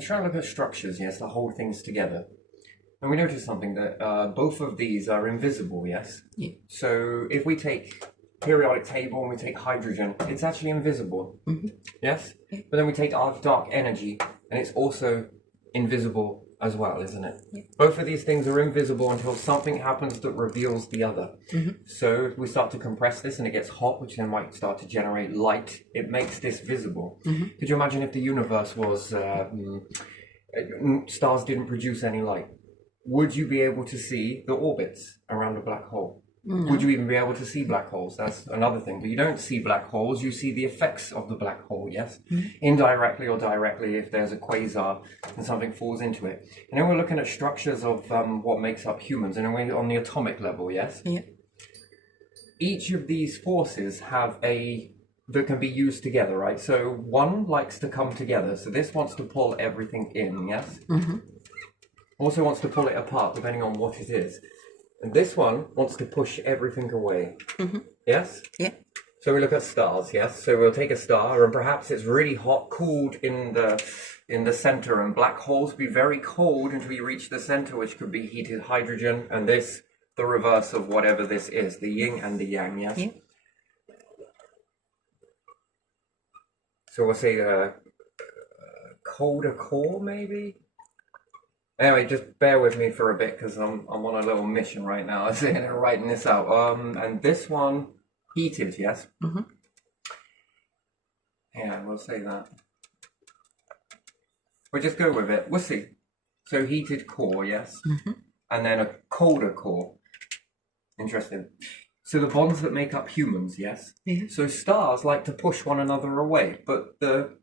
let's try and look at structures, yes, that hold things together. And we notice something that both of these are invisible, yes? Yeah. So if we take periodic table and we take hydrogen, it's actually invisible, yes? Yeah. But then we take our dark energy and it's also invisible as well, isn't it? Yeah. Both of these things are invisible until something happens that reveals the other. So if we start to compress this and it gets hot, which then might start to generate light, it makes this visible. Could you imagine if the universe was, stars didn't produce any light? Would you be able to see the orbits around a black hole? No. Would you even be able to see black holes? That's another thing. But you don't see black holes, you see the effects of the black hole, yes? Indirectly or directly, if there's a quasar and something falls into it. And then we're looking at structures of what makes up humans, and then we're on the atomic level, yes? Yeah. Each of these forces have that can be used together, right? So one likes to come together. So this wants to pull everything in, yes? Also wants to pull it apart, depending on what it is. And this one wants to push everything away. Yes? Yeah. So we look at stars, yes? So we'll take a star and perhaps it's really hot, cooled in the center, and black holes be very cold until you reach the center, which could be heated hydrogen, and this, the reverse of whatever this is, the yin and the yang, yes? Yeah. So we'll say colder core, maybe? Anyway, just bear with me for a bit because I'm on a little mission right now. I'm sitting there writing this out. And this one, heated, yes? Yeah, we'll say that. We'll just go with it. We'll see. So heated core, yes? And then a colder core. Interesting. So the bonds that make up humans, yes? Yeah. So stars like to push one another away, but the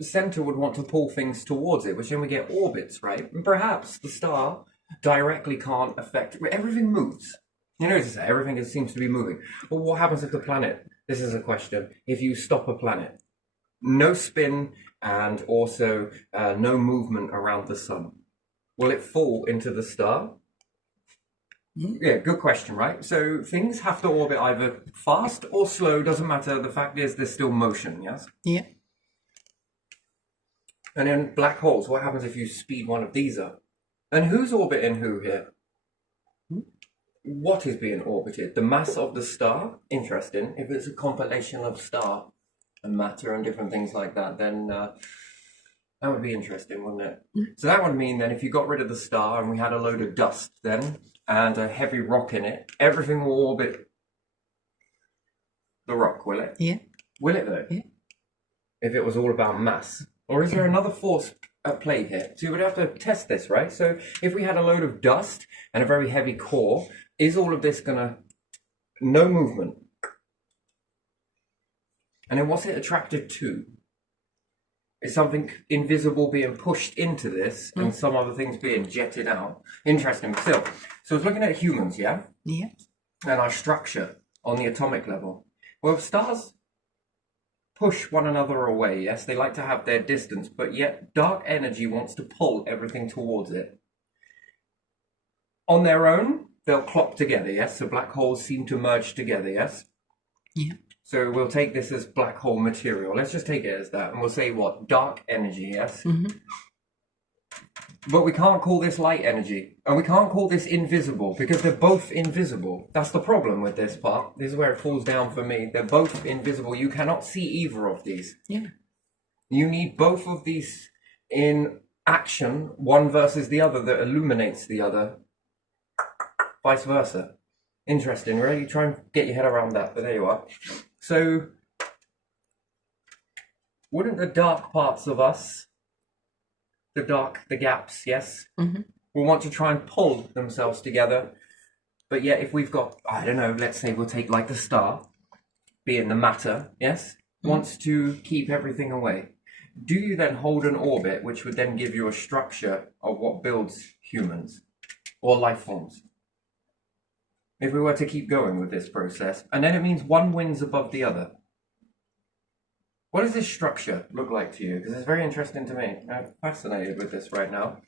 center would want to pull things towards it, which then we get orbits, right? And perhaps the star directly can't affect... Everything moves. You notice that everything seems to be moving. Well, what happens if the planet... This is a question. If you stop a planet, no spin and also no movement around the sun, will it fall into the star? Yeah, good question, right? So things have to orbit either fast or slow, doesn't matter. The fact is there's still motion, yes? Yeah. And then black holes, what happens if you speed one of these up? And who's orbiting who here? What is being orbited? The mass of the star? Interesting. If it's a compilation of star and matter and different things like that, then that would be interesting, wouldn't it? So that would mean then if you got rid of the star and we had a load of dust then, and a heavy rock in it, everything will orbit the rock, will it? Yeah. Will it though? Yeah. If it was all about mass? Or is there another force at play here? So you would have to test this, right? So if we had a load of dust and a very heavy core, is all of this gonna... No movement. And then what's it attracted to? Is something invisible being pushed into this and some other things being jetted out? Interesting still. So I was looking at humans, yeah? Yeah. And our structure on the atomic level. Well, stars push one another away, yes? They like to have their distance, but yet dark energy wants to pull everything towards it. On their own, they'll clock together, yes? So black holes seem to merge together, yes? Yeah. So we'll take this as black hole material. Let's just take it as that. And we'll say what? Dark energy, yes? But we can't call this light energy. And we can't call this invisible because they're both invisible. That's the problem with this part. This is where it falls down for me. They're both invisible. You cannot see either of these. Yeah. You need both of these in action, one versus the other that illuminates the other. Vice versa. Interesting. Really try and get your head around that, but there you are. So, wouldn't the dark parts of us, the gaps, yes, will want to try and pull themselves together, but yet if we've got, I don't know, let's say we'll take like the star, being the matter, yes, wants to keep everything away. Do you then hold an orbit which would then give you a structure of what builds humans or life forms? If we were to keep going with this process, and then it means one wins above the other. What does this structure look like to you? Because it's very interesting to me. I'm fascinated with this right now.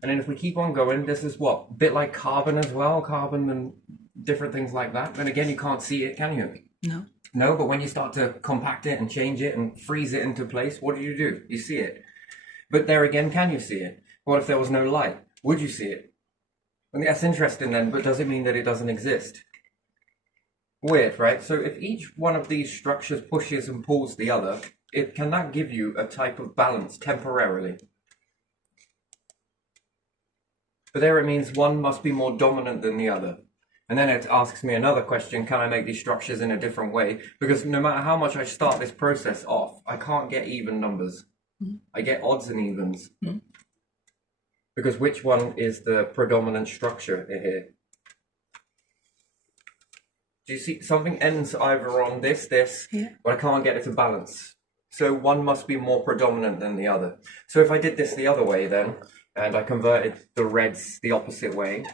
And then if we keep on going, this is what? A bit like carbon as well, carbon and different things like that. Then again, you can't see it, can you? No. No, but when you start to compact it and change it and freeze it into place, what do? You see it. But there again, can you see it? What if there was no light? Would you see it? And that's interesting then, but does it mean that it doesn't exist? Weird, right? So if each one of these structures pushes and pulls the other, can that give you a type of balance temporarily? But there it means one must be more dominant than the other. And then it asks me another question, can I make these structures in a different way? Because no matter how much I start this process off, I can't get even numbers. I get odds and evens. Because which one is the predominant structure here? Do you see something ends either on this, but I can't get it to balance. So one must be more predominant than the other. So if I did this the other way then, and I converted the reds the opposite way,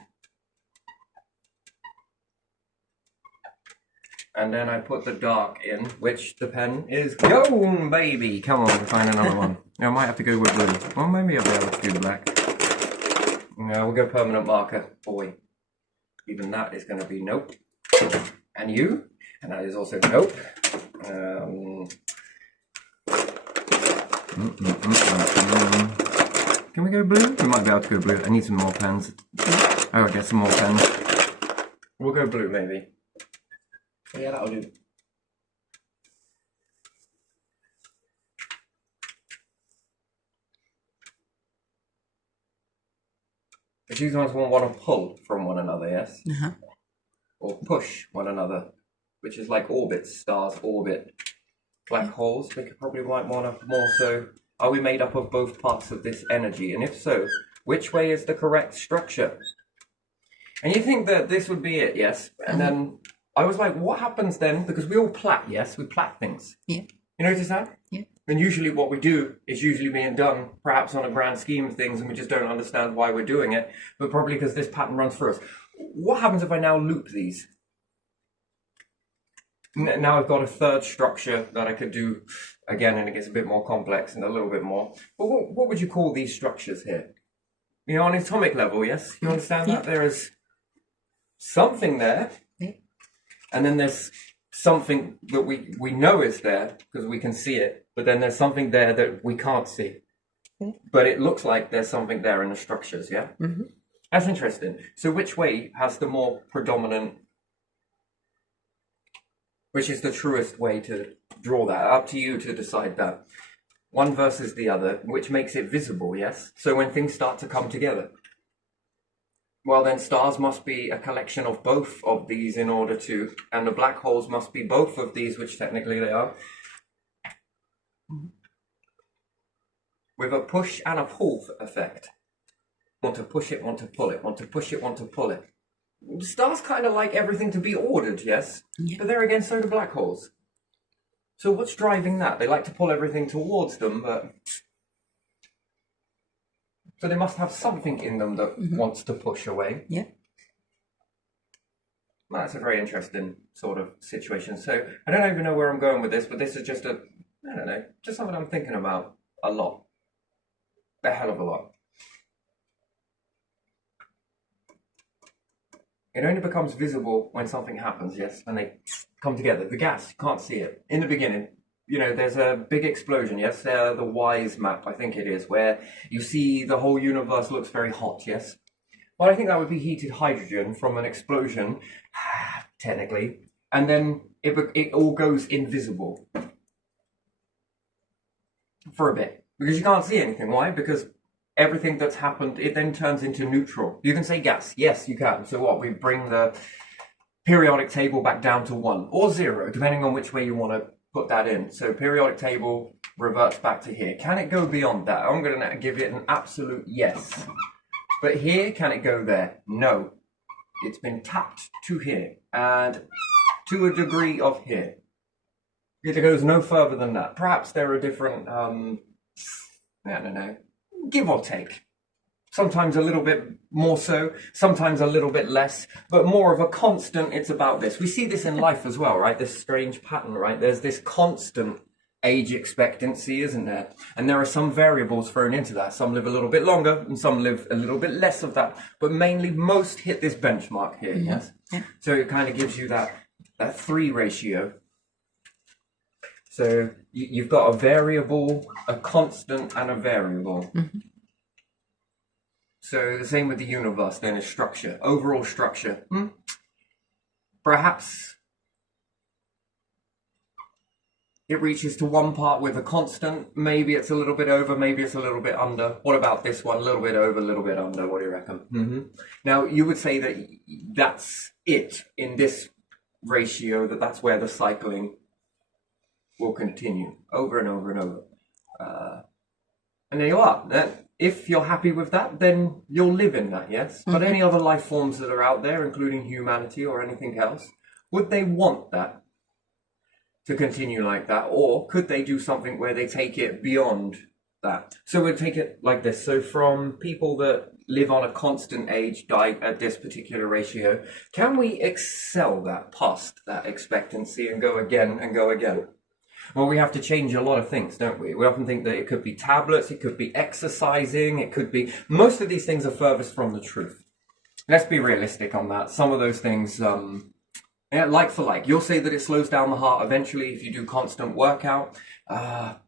and then I put the dark in, which the pen is go, baby. Come on, find another one. I might have to go with blue. Well, maybe I'll be able to do black. No, we'll go permanent marker, boy. Even that is going to be nope. And you, and that is also nope. Can we go blue? We might be able to go blue. I need some more pens. Oh, I'll get some more pens. We'll go blue, maybe. Yeah, that'll do. These ones will want to pull from one another, yes? Or push one another, which is like orbits, stars orbit. Black holes, they could probably might want to more so. Are we made up of both parts of this energy? And if so, which way is the correct structure? And you think that this would be it, yes? And then I was like, what happens then? Because we all plait, yes? We plait things. Yeah. You notice that? Yeah. And usually what we do is usually being done perhaps on a grand scheme of things and we just don't understand why we're doing it, but probably because this pattern runs through us. What happens if I now loop these? Now I've got a third structure that I could do again, and it gets a bit more complex and a little bit more. But what would you call these structures here? You know, on an atomic level, yes? You understand that? There is something there, and then there's something that we know is there because we can see it, but then there's something there that we can't see. But it looks like there's something there in the structures, yeah? That's interesting. So which way has the more predominant, which is the truest way to draw that? Up to you to decide that. One versus the other, which makes it visible, yes? So when things start to come together, well then stars must be a collection of both of these in order to, and the black holes must be both of these, which technically they are, with a push and a pull effect. Want to push it, want to pull it, want to push it, want to pull it. Stars kind of like everything to be ordered, yes? But there again, so do black holes. So what's driving that? They like to pull everything towards them, but... So they must have something in them that wants to push away. Yeah. That's a very interesting sort of situation. So I don't even know where I'm going with this, but this is just I don't know, just something I'm thinking about a lot. A hell of a lot. It only becomes visible when something happens, yes? When they come together. The gas, you can't see it. In the beginning, you know, there's a big explosion, yes? The WISE map, I think it is, where you see the whole universe looks very hot, yes? Well, I think that would be heated hydrogen from an explosion, technically, and then it all goes invisible for a bit. Because you can't see anything. Why? Because everything that's happened, it then turns into neutral. You can say gas. Yes, you can. So what? We bring the periodic table back down to 1 or 0, depending on which way you want to put that in. So periodic table reverts back to here. Can it go beyond that? I'm going to give it an absolute yes. But here, can it go there? No. It's been tapped to here and to a degree of here. It goes no further than that. Perhaps there are different, I don't know, give or take. Sometimes a little bit more so, sometimes a little bit less, but more of a constant, it's about this. We see this in life as well, right? This strange pattern, right? There's this constant age expectancy, isn't there? And there are some variables thrown into that. Some live a little bit longer and some live a little bit less of that, but mainly most hit this benchmark here, yes? Yeah. So it kind of gives you that 3 ratio. So you've got a variable, a constant, and a variable. So the same with the universe then is structure, overall structure. Perhaps it reaches to one part with a constant. Maybe it's a little bit over, maybe it's a little bit under. What about this one? A little bit over, a little bit under. What do you reckon? Now, you would say that that's it in this ratio, that's where the cycling will continue over and over and over. And there you are. If you're happy with that, then you'll live in that, yes? But any other life forms that are out there, including humanity or anything else, would they want that to continue like that? Or could they do something where they take it beyond that? So we'll take it like this. So from people that live on a constant age, die at this particular ratio, can we excel that past that expectancy and go again and go again? Well, we have to change a lot of things, don't we? We often think that it could be tablets, it could be exercising, it could be... Most of these things are furthest from the truth. Let's be realistic on that. Some of those things, like for like. You'll say that it slows down the heart eventually if you do constant workout. I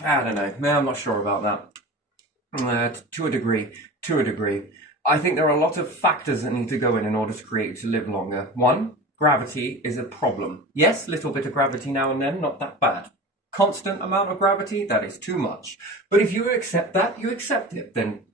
don't know. I'm not sure about that. To a degree. I think there are a lot of factors that need to go in order to create you to live longer. One, gravity is a problem. Yes, little bit of gravity now and then, not that bad. Constant amount of gravity, that is too much. But if you accept that, you accept it, then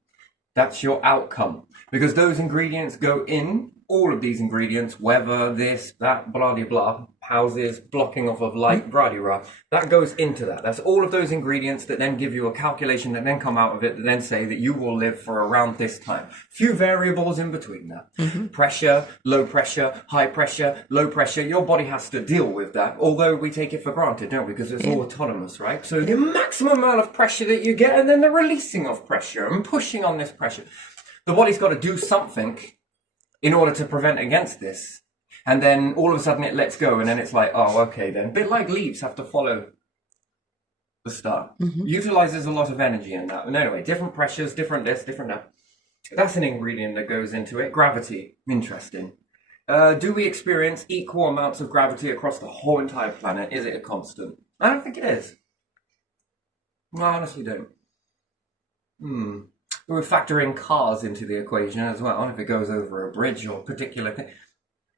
that's your outcome. Because those ingredients go in, all of these ingredients, weather, this, that, blah, blah, blah, houses, blocking off of light, blah, blah, blah, that goes into that. That's all of those ingredients that then give you a calculation that then come out of it that then say that you will live for around this time. Few variables in between that. Pressure, low pressure, high pressure, low pressure. Your body has to deal with that, although we take it for granted, don't we? Because it's all autonomous, right? So the maximum amount of pressure that you get and then the releasing of pressure and pushing on this pressure. The body's got to do something in order to prevent against this. And then all of a sudden it lets go and then it's like, oh, okay then. A bit like leaves have to follow the star. Utilizes a lot of energy in that. And anyway, different pressures, different this, different that. That's an ingredient that goes into it. Gravity, interesting. Do we experience equal amounts of gravity across the whole entire planet? Is it a constant? I don't think it is. No, I honestly don't. We factor in cars into the equation as well. If it goes over a bridge or a particular thing.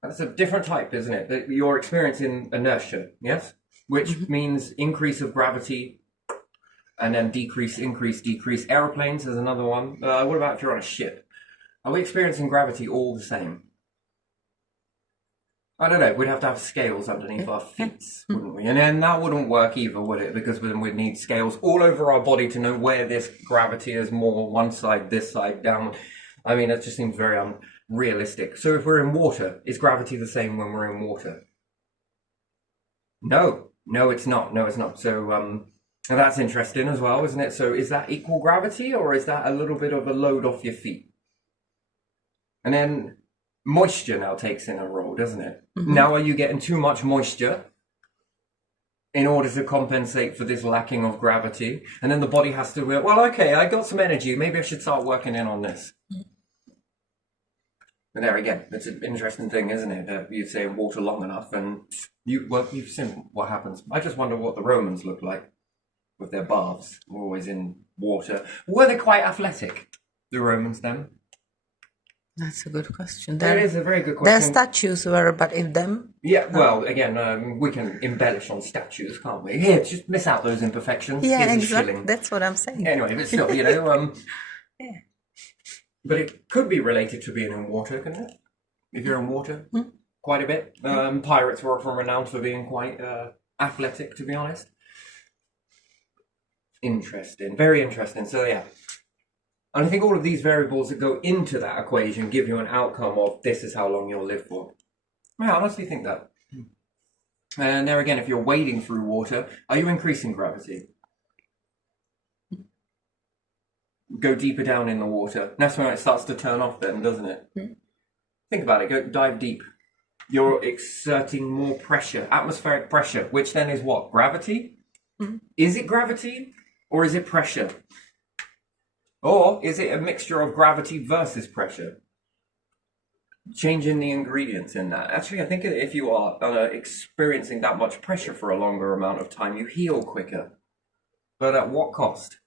That's a different type, isn't it? That you're experiencing inertia, yes? Which means increase of gravity and then decrease, increase, decrease. Aeroplanes is another one. What about if you're on a ship? Are we experiencing gravity all the same? I don't know. We'd have to have scales underneath our feet, wouldn't we? And then that wouldn't work either, would it? Because then we'd need scales all over our body to know where this gravity is more one side, this side, down. I mean, it just seems very unrealistic. So if we're in water, is gravity the same when we're in water? No, it's not. No, it's not. So that's interesting as well, isn't it? So is that equal gravity or is that a little bit of a load off your feet? And then moisture now takes in a role, doesn't it? Now are you getting too much moisture in order to compensate for this lacking of gravity? And then the body has to, well, okay, I got some energy. Maybe I should start working in on this. And there again, it's an interesting thing, isn't it? You say water long enough and you've seen what happens. I just wonder what the Romans looked like with their baths, always in water. Were they quite athletic, the Romans then? That's a good question. That is a very good question. Their statues were, but if them... Yeah, well, again, we can embellish on statues, can't we? Here, just miss out those imperfections. Yeah, exactly. That's what I'm saying. Anyway, but still, Yeah. But it could be related to being in water, couldn't it? If you're in water, quite a bit. Pirates were often renowned for being quite athletic, to be honest. Interesting, very interesting. So yeah, and I think all of these variables that go into that equation give you an outcome of this is how long you'll live for. I honestly think that. And there again, if you're wading through water, are you increasing gravity? Go deeper down in the water. That's when it starts to turn off then, doesn't it? Think about it. Go dive deep. You're exerting more pressure, atmospheric pressure, which then is what? Gravity? Is it gravity or is it pressure? Or is it a mixture of gravity versus pressure? changing the ingredients in that. Actually, I think if you are experiencing that much pressure for a longer amount of time, you heal quicker. But at what cost?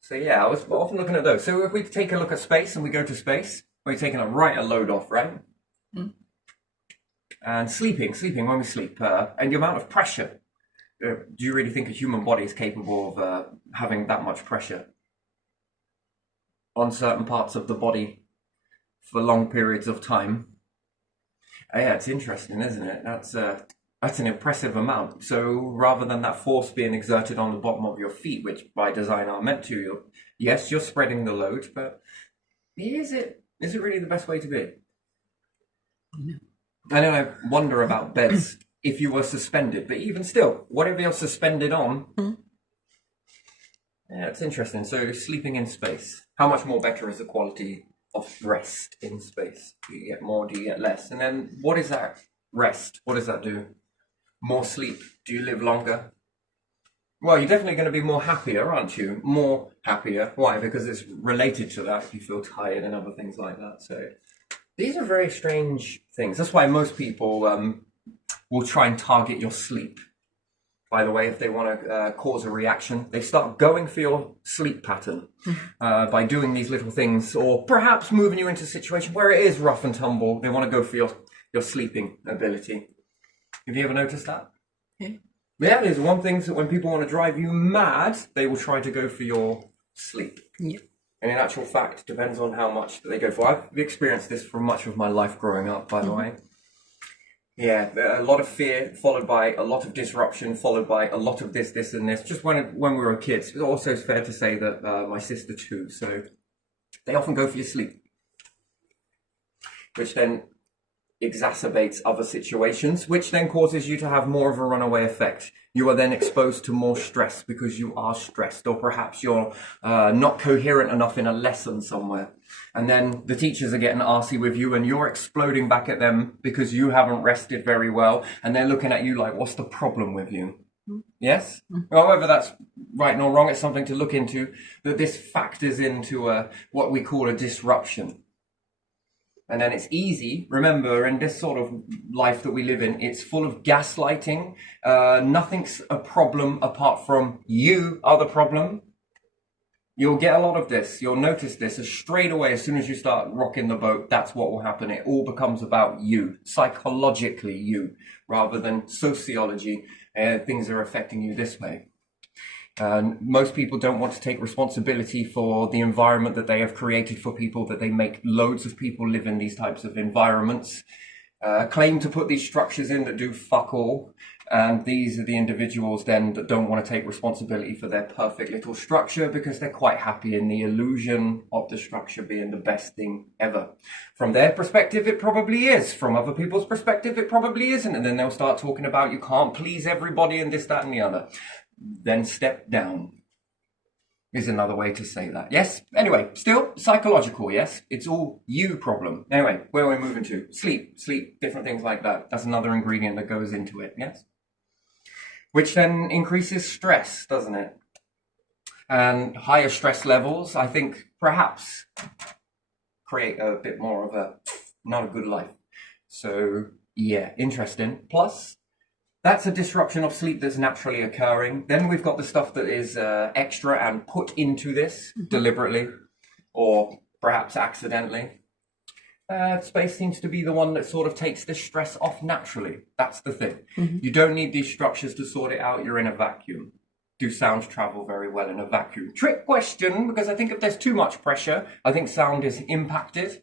So yeah, I was often looking at those. So if we take a look at space and we go to space, we're taking a load off, right? Mm. And sleeping when we sleep, and the amount of pressure. Do you really think a human body is capable of having that much pressure on certain parts of the body for long periods of time? Yeah, it's interesting, isn't it? That's an impressive amount. So rather than that force being exerted on the bottom of your feet, which by design are meant to, yes, you're spreading the load, but is it really the best way to be? No. I know I wonder about beds if you were suspended, but even still, whatever you're suspended on, yeah, it's interesting. So sleeping in space, how much more better is the quality of rest in space? Do you get more? Do you get less? And then what is that rest? What does that do? More sleep. Do you live longer? Well, you're definitely going to be more happier, aren't you? More happier. Why? Because it's related to that. You feel tired and other things like that. So these are very strange things. That's why most people will try and target your sleep. By the way, if they want to cause a reaction, they start going for your sleep pattern by doing these little things, or perhaps moving you into a situation where it is rough and tumble. They want to go for your sleeping ability. Have you ever noticed that? Yeah. Yeah, there's one thing that when people want to drive you mad, they will try to go for your sleep. Yeah. And in actual fact, depends on how much they go for. I've experienced this for much of my life growing up, by the way. Yeah, a lot of fear, followed by a lot of disruption, followed by a lot of this, and this. Just when we were kids. It's also fair to say that my sister too. So they often go for your sleep, which then exacerbates other situations, which then causes you to have more of a runaway effect. You are then exposed to more stress because you are stressed, or perhaps you're not coherent enough in a lesson somewhere. And then the teachers are getting arsy with you and you're exploding back at them because you haven't rested very well. And they're looking at you like, what's the problem with you? Yes? However, that's right nor wrong. It's something to look into, that this factors into what we call a disruption. And then it's easy. Remember, in this sort of life that we live in, it's full of gaslighting. Nothing's a problem apart from you are the problem. You'll get a lot of this. You'll notice this straight away. As soon as you start rocking the boat, that's what will happen. It all becomes about you, psychologically you, rather than sociology. Things are affecting you this way. Most people don't want to take responsibility for the environment that they have created for people, that they make loads of people live in these types of environments, claim to put these structures in that do fuck all. And these are the individuals then that don't want to take responsibility for their perfect little structure because they're quite happy in the illusion of the structure being the best thing ever. From their perspective, it probably is. From other people's perspective, it probably isn't. And then they'll start talking about you can't please everybody and this, that, and the other. Then step down is another way to say that. Yes? Anyway, still psychological, yes? It's all you problem. Anyway, where are we moving to? Sleep, different things like that. That's another ingredient that goes into it, yes? Which then increases stress, doesn't it? And higher stress levels, I think, perhaps create a bit more of not a good life. So, yeah, interesting. Plus, that's a disruption of sleep that's naturally occurring. Then we've got the stuff that is extra and put into this deliberately or perhaps accidentally. Space seems to be the one that sort of takes this stress off naturally. That's the thing. You don't need these structures to sort it out. You're in a vacuum. Do sound travel very well in a vacuum? Trick question, because I think if there's too much pressure, I think sound is impacted.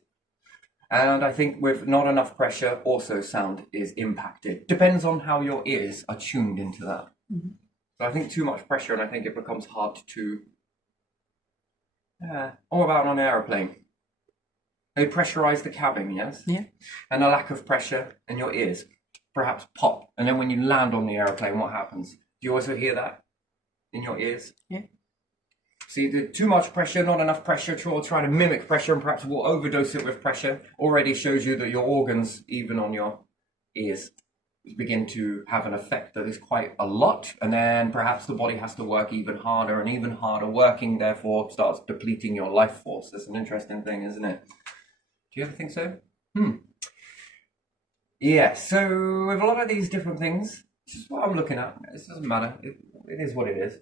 And I think with not enough pressure, also sound is impacted. Depends on how your ears are tuned into that. So I think too much pressure, and I think it becomes hard to... What about on an aeroplane? They pressurize the cabin, yes? Yeah. And a lack of pressure in your ears perhaps pop. And then when you land on the aeroplane, what happens? Do you also hear that in your ears? Yeah. See, the too much pressure, not enough pressure, trying to mimic pressure and perhaps will overdose it with pressure already shows you that your organs, even on your ears, begin to have an effect that is quite a lot. And then perhaps the body has to work even harder, and even harder working, therefore, starts depleting your life force. That's an interesting thing, isn't it? Do you ever think so? Yeah, so with a lot of these different things, this is what I'm looking at. It doesn't matter. It is what it is.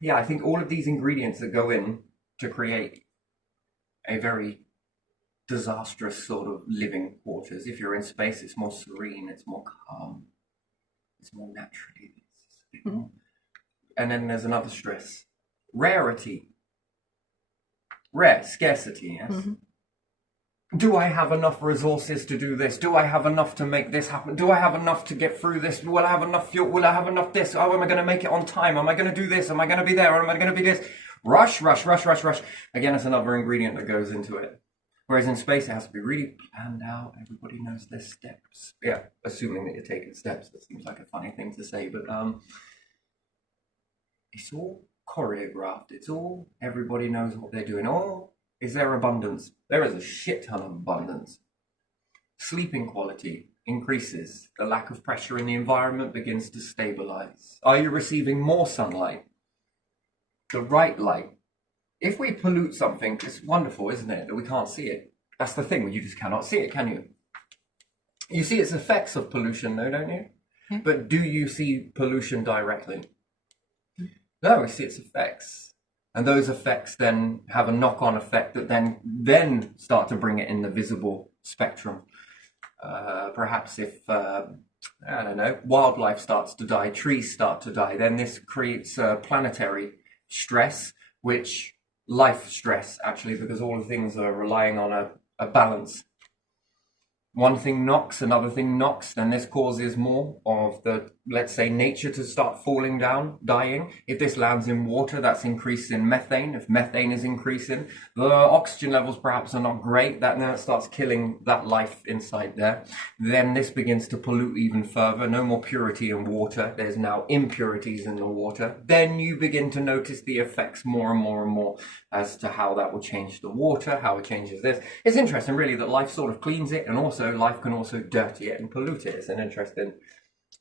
Yeah, I think all of these ingredients that go in to create a very disastrous sort of living quarters. If you're in space, it's more serene, it's more calm, it's more naturally. And then there's another stress. Rarity. Rare, scarcity, yes? Do I have enough resources to do this? Do I have enough to make this happen? Do I have enough to get through this? Will I have enough fuel? Will I have enough this? Oh, am I going to make it on time? Am I going to do this? Am I going to be there? Or am I going to be this? Rush, rush, rush, rush, rush. Again, it's another ingredient that goes into it. Whereas in space, it has to be really planned out. Everybody knows their steps. Yeah, assuming that you're taking steps. That seems like a funny thing to say, but it's all choreographed. It's all, everybody knows what they're doing. Oh, is there abundance? There is a shit ton of abundance. Sleeping quality increases. The lack of pressure in the environment begins to stabilize. Are you receiving more sunlight? The right light. If we pollute something, it's wonderful, isn't it, that we can't see it? That's the thing, you just cannot see it, can you? You see its effects of pollution, though, don't you? But do you see pollution directly? No, we see its effects. And those effects then have a knock-on effect that then start to bring it in the visible spectrum. Perhaps if, I don't know, wildlife starts to die, trees start to die, then this creates planetary stress, which life stress, actually, because all the things are relying on a balance. One thing knocks, another thing knocks, then this causes more of the, let's say, nature to start falling down, dying. If this lands in water, that's increasing methane. If methane is increasing, the oxygen levels perhaps are not great. That now starts killing that life inside there. Then this begins to pollute even further. No more purity in water. There's now impurities in the water. Then you begin to notice the effects more and more and more as to how that will change the water, how it changes this. It's interesting, really, that life sort of cleans it, and also life can also dirty it and pollute it. It's an interesting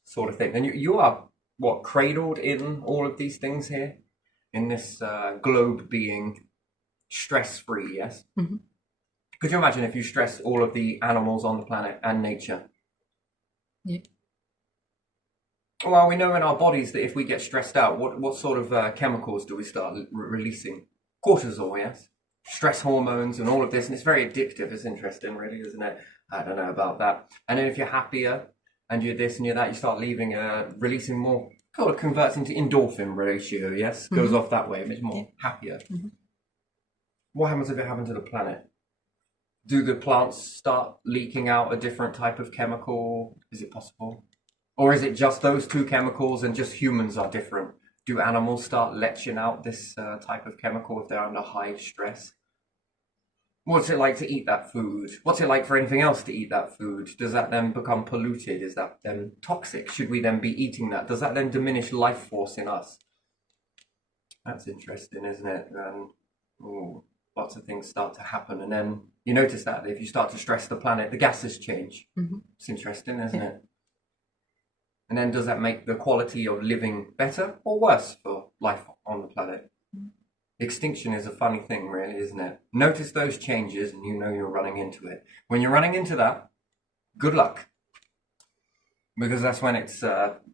sort of thing. And you are, what, cradled in all of these things here? In this globe being stress-free, yes? Could you imagine if you stress all of the animals on the planet and nature? Yeah. Well, we know in our bodies that if we get stressed out, what sort of chemicals do we start releasing? Cortisol, yes? Stress hormones and all of this, and it's very addictive. It's interesting, really, isn't it? I don't know about that. And then if you're happier and you're this and you're that, you start releasing more, kind of converts into endorphin ratio, yes? Goes off that way, it's more happier. What happens if it happened to the planet? Do the plants start leaking out a different type of chemical? Is it possible? Or is it just those two chemicals and just humans are different? Do animals start letching out this type of chemical if they're under high stress? What's it like to eat that food? What's it like for anything else to eat that food? Does that then become polluted? Is that then toxic? Should we then be eating that? Does that then diminish life force in us? That's interesting, isn't it? Lots of things start to happen. And then you notice that if you start to stress the planet, the gases change. It's interesting, isn't it? And then does that make the quality of living better or worse for life on the planet? Extinction is a funny thing, really, isn't it? Notice those changes and you know you're running into it. When you're running into that, good luck. Because that's when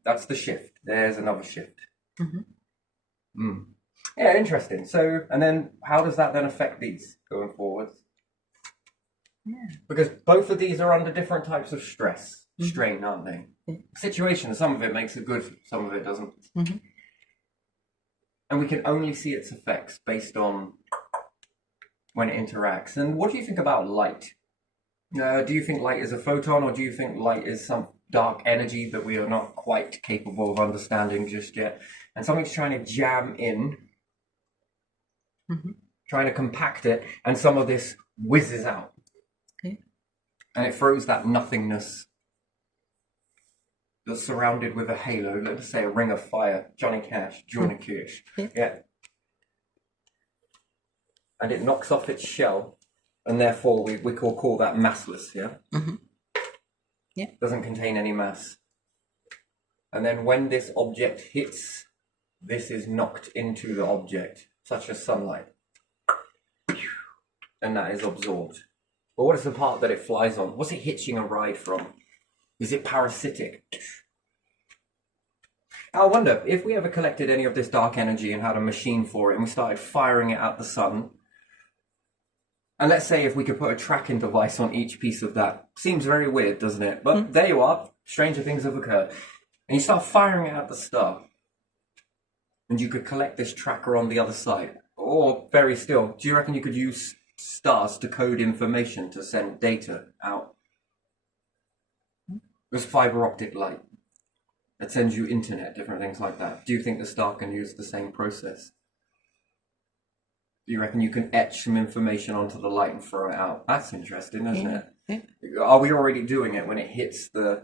that's the shift. There's another shift. Yeah, interesting. So, and then how does that then affect these going forwards? Because both of these are under different types of stress, strain, aren't they? Situation, some of it makes it good, some of it doesn't. And we can only see its effects based on when it interacts. And what do you think about light? Do you think light is a photon, or do you think light is some dark energy that we are not quite capable of understanding just yet? And something's trying to jam in, trying to compact it, and some of this whizzes out. And it throws that nothingness that's surrounded with a halo, let's say a ring of fire, Johnny Cash, Johnny Cash. Yeah. And it knocks off its shell, and therefore we call that massless, yeah? Doesn't contain any mass. And then when this object hits, this is knocked into the object, such as sunlight. and that is absorbed. But what is the part that it flies on? What's it hitching a ride from? Is it parasitic? I wonder, if we ever collected any of this dark energy and had a machine for it and we started firing it at the sun, and let's say if we could put a tracking device on each piece of that. Seems very weird, doesn't it? But there you are. Stranger things have occurred. And you start firing it at the star. And you could collect this tracker on the other side. Or, very still, do you reckon you could use stars to code information to send data out? There's fiber optic light that sends you internet, different things like that. Do you think the star can use the same process? Do you reckon you can etch some information onto the light and throw it out? That's interesting, isn't it? Yeah. Are we already doing it when it hits the...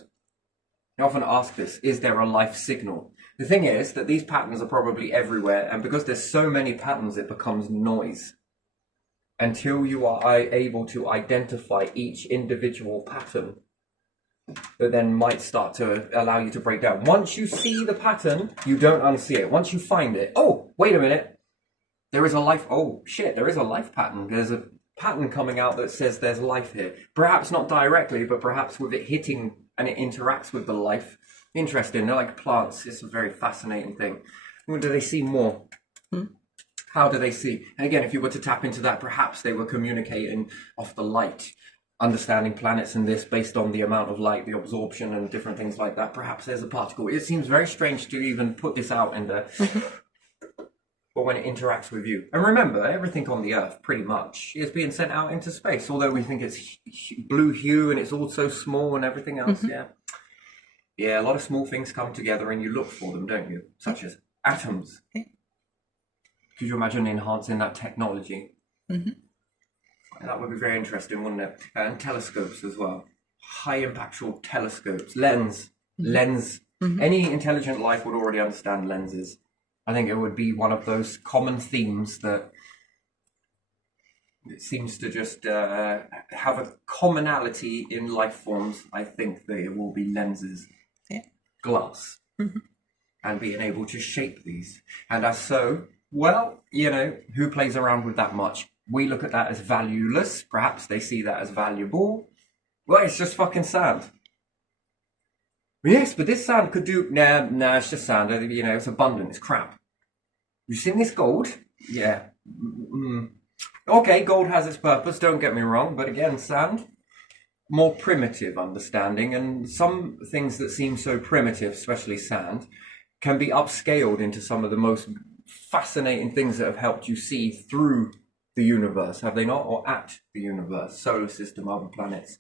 I often ask this, is there a life signal? The thing is that these patterns are probably everywhere, and because there's so many patterns, it becomes noise. Until you are able to identify each individual pattern, that then might start to allow you to break down. Once you see the pattern, you don't unsee it. Once you find it, oh, wait a minute. There is a life, oh shit, there is a life pattern. There's a pattern coming out that says there's life here. Perhaps not directly, but perhaps with it hitting and it interacts with the life. Interesting, they're like plants. It's a very fascinating thing. What do they see more? How do they see? And again, if you were to tap into that, perhaps they were communicating off the light, understanding planets and this based on the amount of light, the absorption and different things like that. Perhaps there's a particle. It seems very strange to even put this out in the... But when it interacts with you. And remember, everything on the Earth, pretty much, is being sent out into space. Although we think it's blue hue and it's all so small and everything else, Yeah, a lot of small things come together and you look for them, don't you? Such as atoms. Could you imagine enhancing that technology? That would be very interesting, wouldn't it? And telescopes as well. High impactful telescopes. Lens. Any intelligent life would already understand lenses. I think it would be one of those common themes that it seems to just have a commonality in life forms. I think that it will be lenses, glass, and being able to shape these. And as so, well, you know, who plays around with that much? We look at that as valueless. Perhaps they see that as valuable. Well, it's just fucking sand. Yes, but this sand could do... Nah, it's just sand. You know, it's abundant. It's crap. You've seen this gold? Yeah. Okay, gold has its purpose, don't get me wrong. But again, sand, more primitive understanding. And some things that seem so primitive, especially sand, can be upscaled into some of the most fascinating things that have helped you see through the universe, have they not? Or at the universe, solar system, other planets.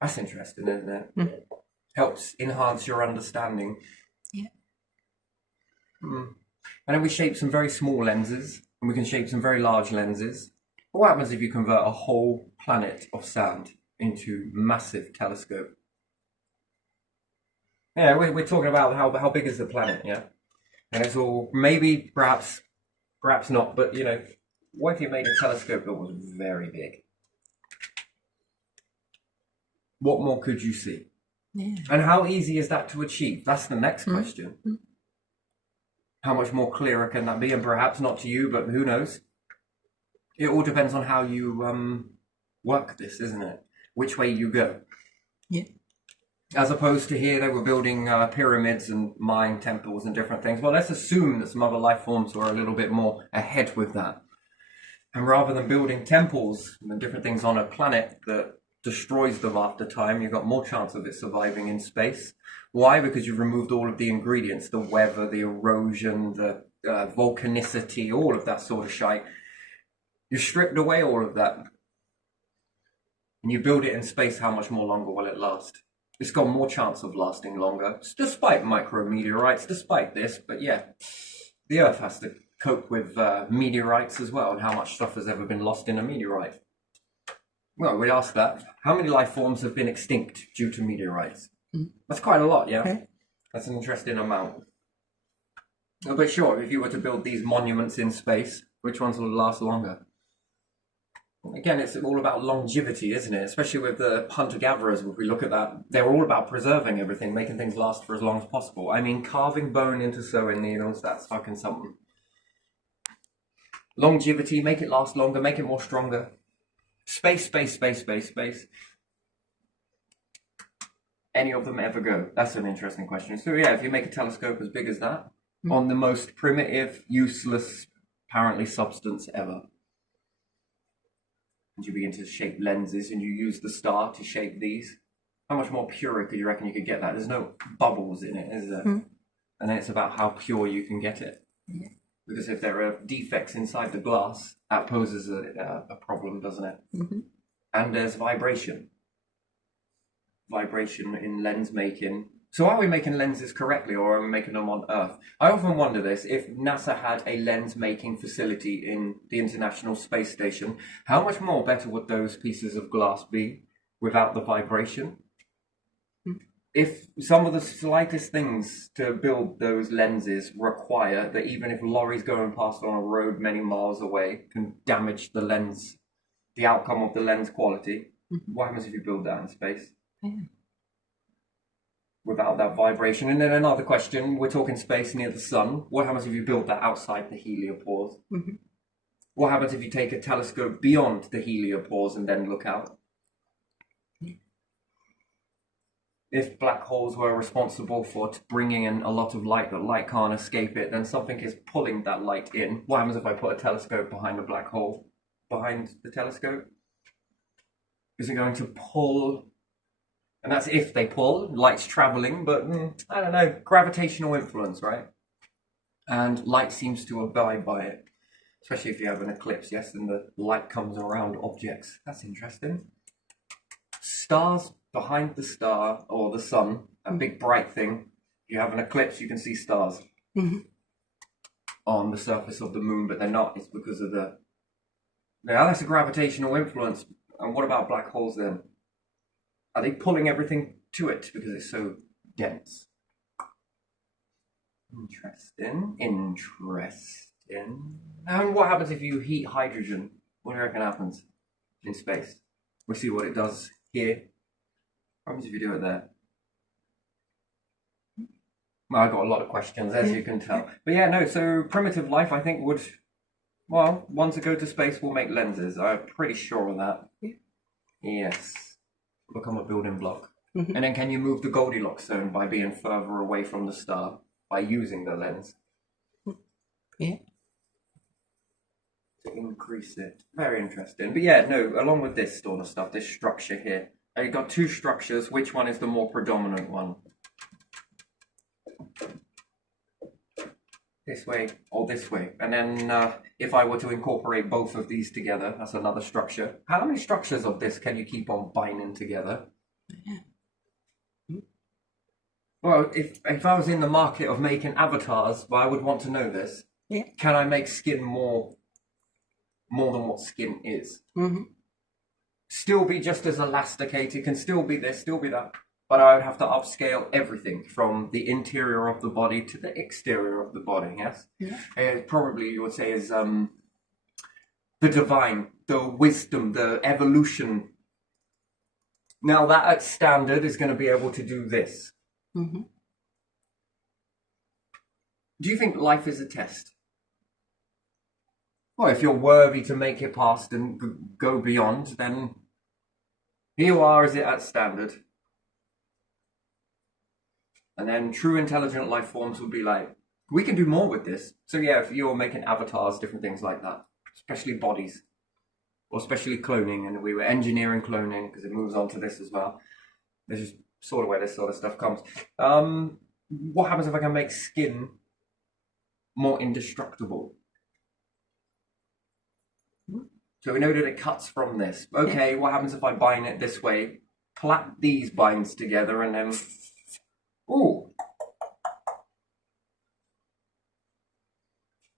That's interesting, isn't it? Helps enhance your understanding. And then we shape some very small lenses, and we can shape some very large lenses. What happens if you convert a whole planet of sand into massive telescope? Yeah, we're talking about how big is the planet, yeah? And it's all, maybe, perhaps not, but, you know, what if you made a telescope that was very big? What more could you see? And how easy is that to achieve? That's the next question. How much more clearer can that be? And perhaps not to you, but who knows? It all depends on how you work this, isn't it? Which way you go. As opposed to here, they were building pyramids and mine temples and different things. Well, let's assume that some other life forms were a little bit more ahead with that. And rather than building temples and different things on a planet that destroys them after time, you've got more chance of it surviving in space. Why? Because you've removed all of the ingredients, the weather, the erosion, the volcanicity, all of that sort of shite. You stripped away all of that. And you build it in space, how much more longer will it last? It's got more chance of lasting longer, despite micrometeorites, despite this. But yeah, the Earth has to cope with meteorites as well, and how much stuff has ever been lost in a meteorite. Well, we ask that. How many life forms have been extinct due to meteorites? That's quite a lot, yeah? That's an interesting amount. But sure, if you were to build these monuments in space, which ones will last longer? Again, it's all about longevity, isn't it? Especially with the hunter-gatherers, if we look at that, they're all about preserving everything, making things last for as long as possible. I mean, carving bone into sewing needles, that's fucking something. Longevity, make it last longer, make it more stronger. Space. Any of them ever go? That's an interesting question. So yeah, if you make a telescope as big as that, on the most primitive, useless, apparently substance ever, and you begin to shape lenses and you use the star to shape these, how much more pure could you reckon you could get that? There's no bubbles in it, is there? And then it's about how pure you can get it. Yeah. Because if there are defects inside the glass, that poses a problem, doesn't it? And there's vibration. Vibration in lens making. So are we making lenses correctly, or are we making them on Earth? I often wonder this. If NASA had a lens making facility in the International Space Station, how much more better would those pieces of glass be without the vibration? If some of the slightest things to build those lenses require that even if lorries going past on a road many miles away can damage the lens, the outcome of the lens quality, what happens if you build that in space? Without that vibration? And then another question, we're talking space near the sun. What happens if you build that outside the heliopause? What happens if you take a telescope beyond the heliopause and then look out? If black holes were responsible for bringing in a lot of light, but light can't escape it, then something is pulling that light in. What happens if I put a telescope behind a black hole? Behind the telescope? Is it going to pull? And that's if they pull, light's traveling, but I don't know, gravitational influence, right? And light seems to abide by it, especially if you have an eclipse, yes, and the light comes around objects. That's interesting. Stars behind the star, or the sun, a big bright thing. If you have an eclipse, you can see stars on the surface of the moon, but they're not. It's because of the... Now, that's a gravitational influence. And what about black holes then? Are they pulling everything to it because it's so dense? Interesting. And what happens if you heat hydrogen? What do you reckon happens in space? We see what it does here. What happens if you do it there? Well, I've got a lot of questions, as you can tell. But yeah, no, so primitive life, I think, would... Well, ones that go to space will make lenses. I'm pretty sure of that. Yes. Become a building block. And then can you move the Goldilocks zone by being further away from the star by using the lens? Yeah. To increase it. Very interesting. But yeah, no, along with this sort of stuff, this structure here, you've got two structures. Which one is the more predominant one? This way or this way. And then if I were to incorporate both of these together, that's another structure. How many structures of this can you keep on binding together? Well, if I was in the market of making avatars, well, I would want to know this. Yeah. Can I make skin more than what skin is? Still be just as elasticated, can still be this, still be that. But I would have to upscale everything from the interior of the body to the exterior of the body, yes? Yeah. Probably you would say is the divine, the wisdom, the evolution. Now that at standard is going to be able to do this. Do you think life is a test? Well, if you're worthy to make it past and go beyond, then here you are, is it at standard? And then true intelligent life forms would be like, we can do more with this. So yeah, if you're making avatars, different things like that, especially bodies, or especially cloning, and we were engineering cloning, because it moves on to this as well. This is sort of where this sort of stuff comes. What happens if I can make skin more indestructible? So we know that it cuts from this. Okay, what happens if I bind it this way? Plait these binds together and then... Ooh.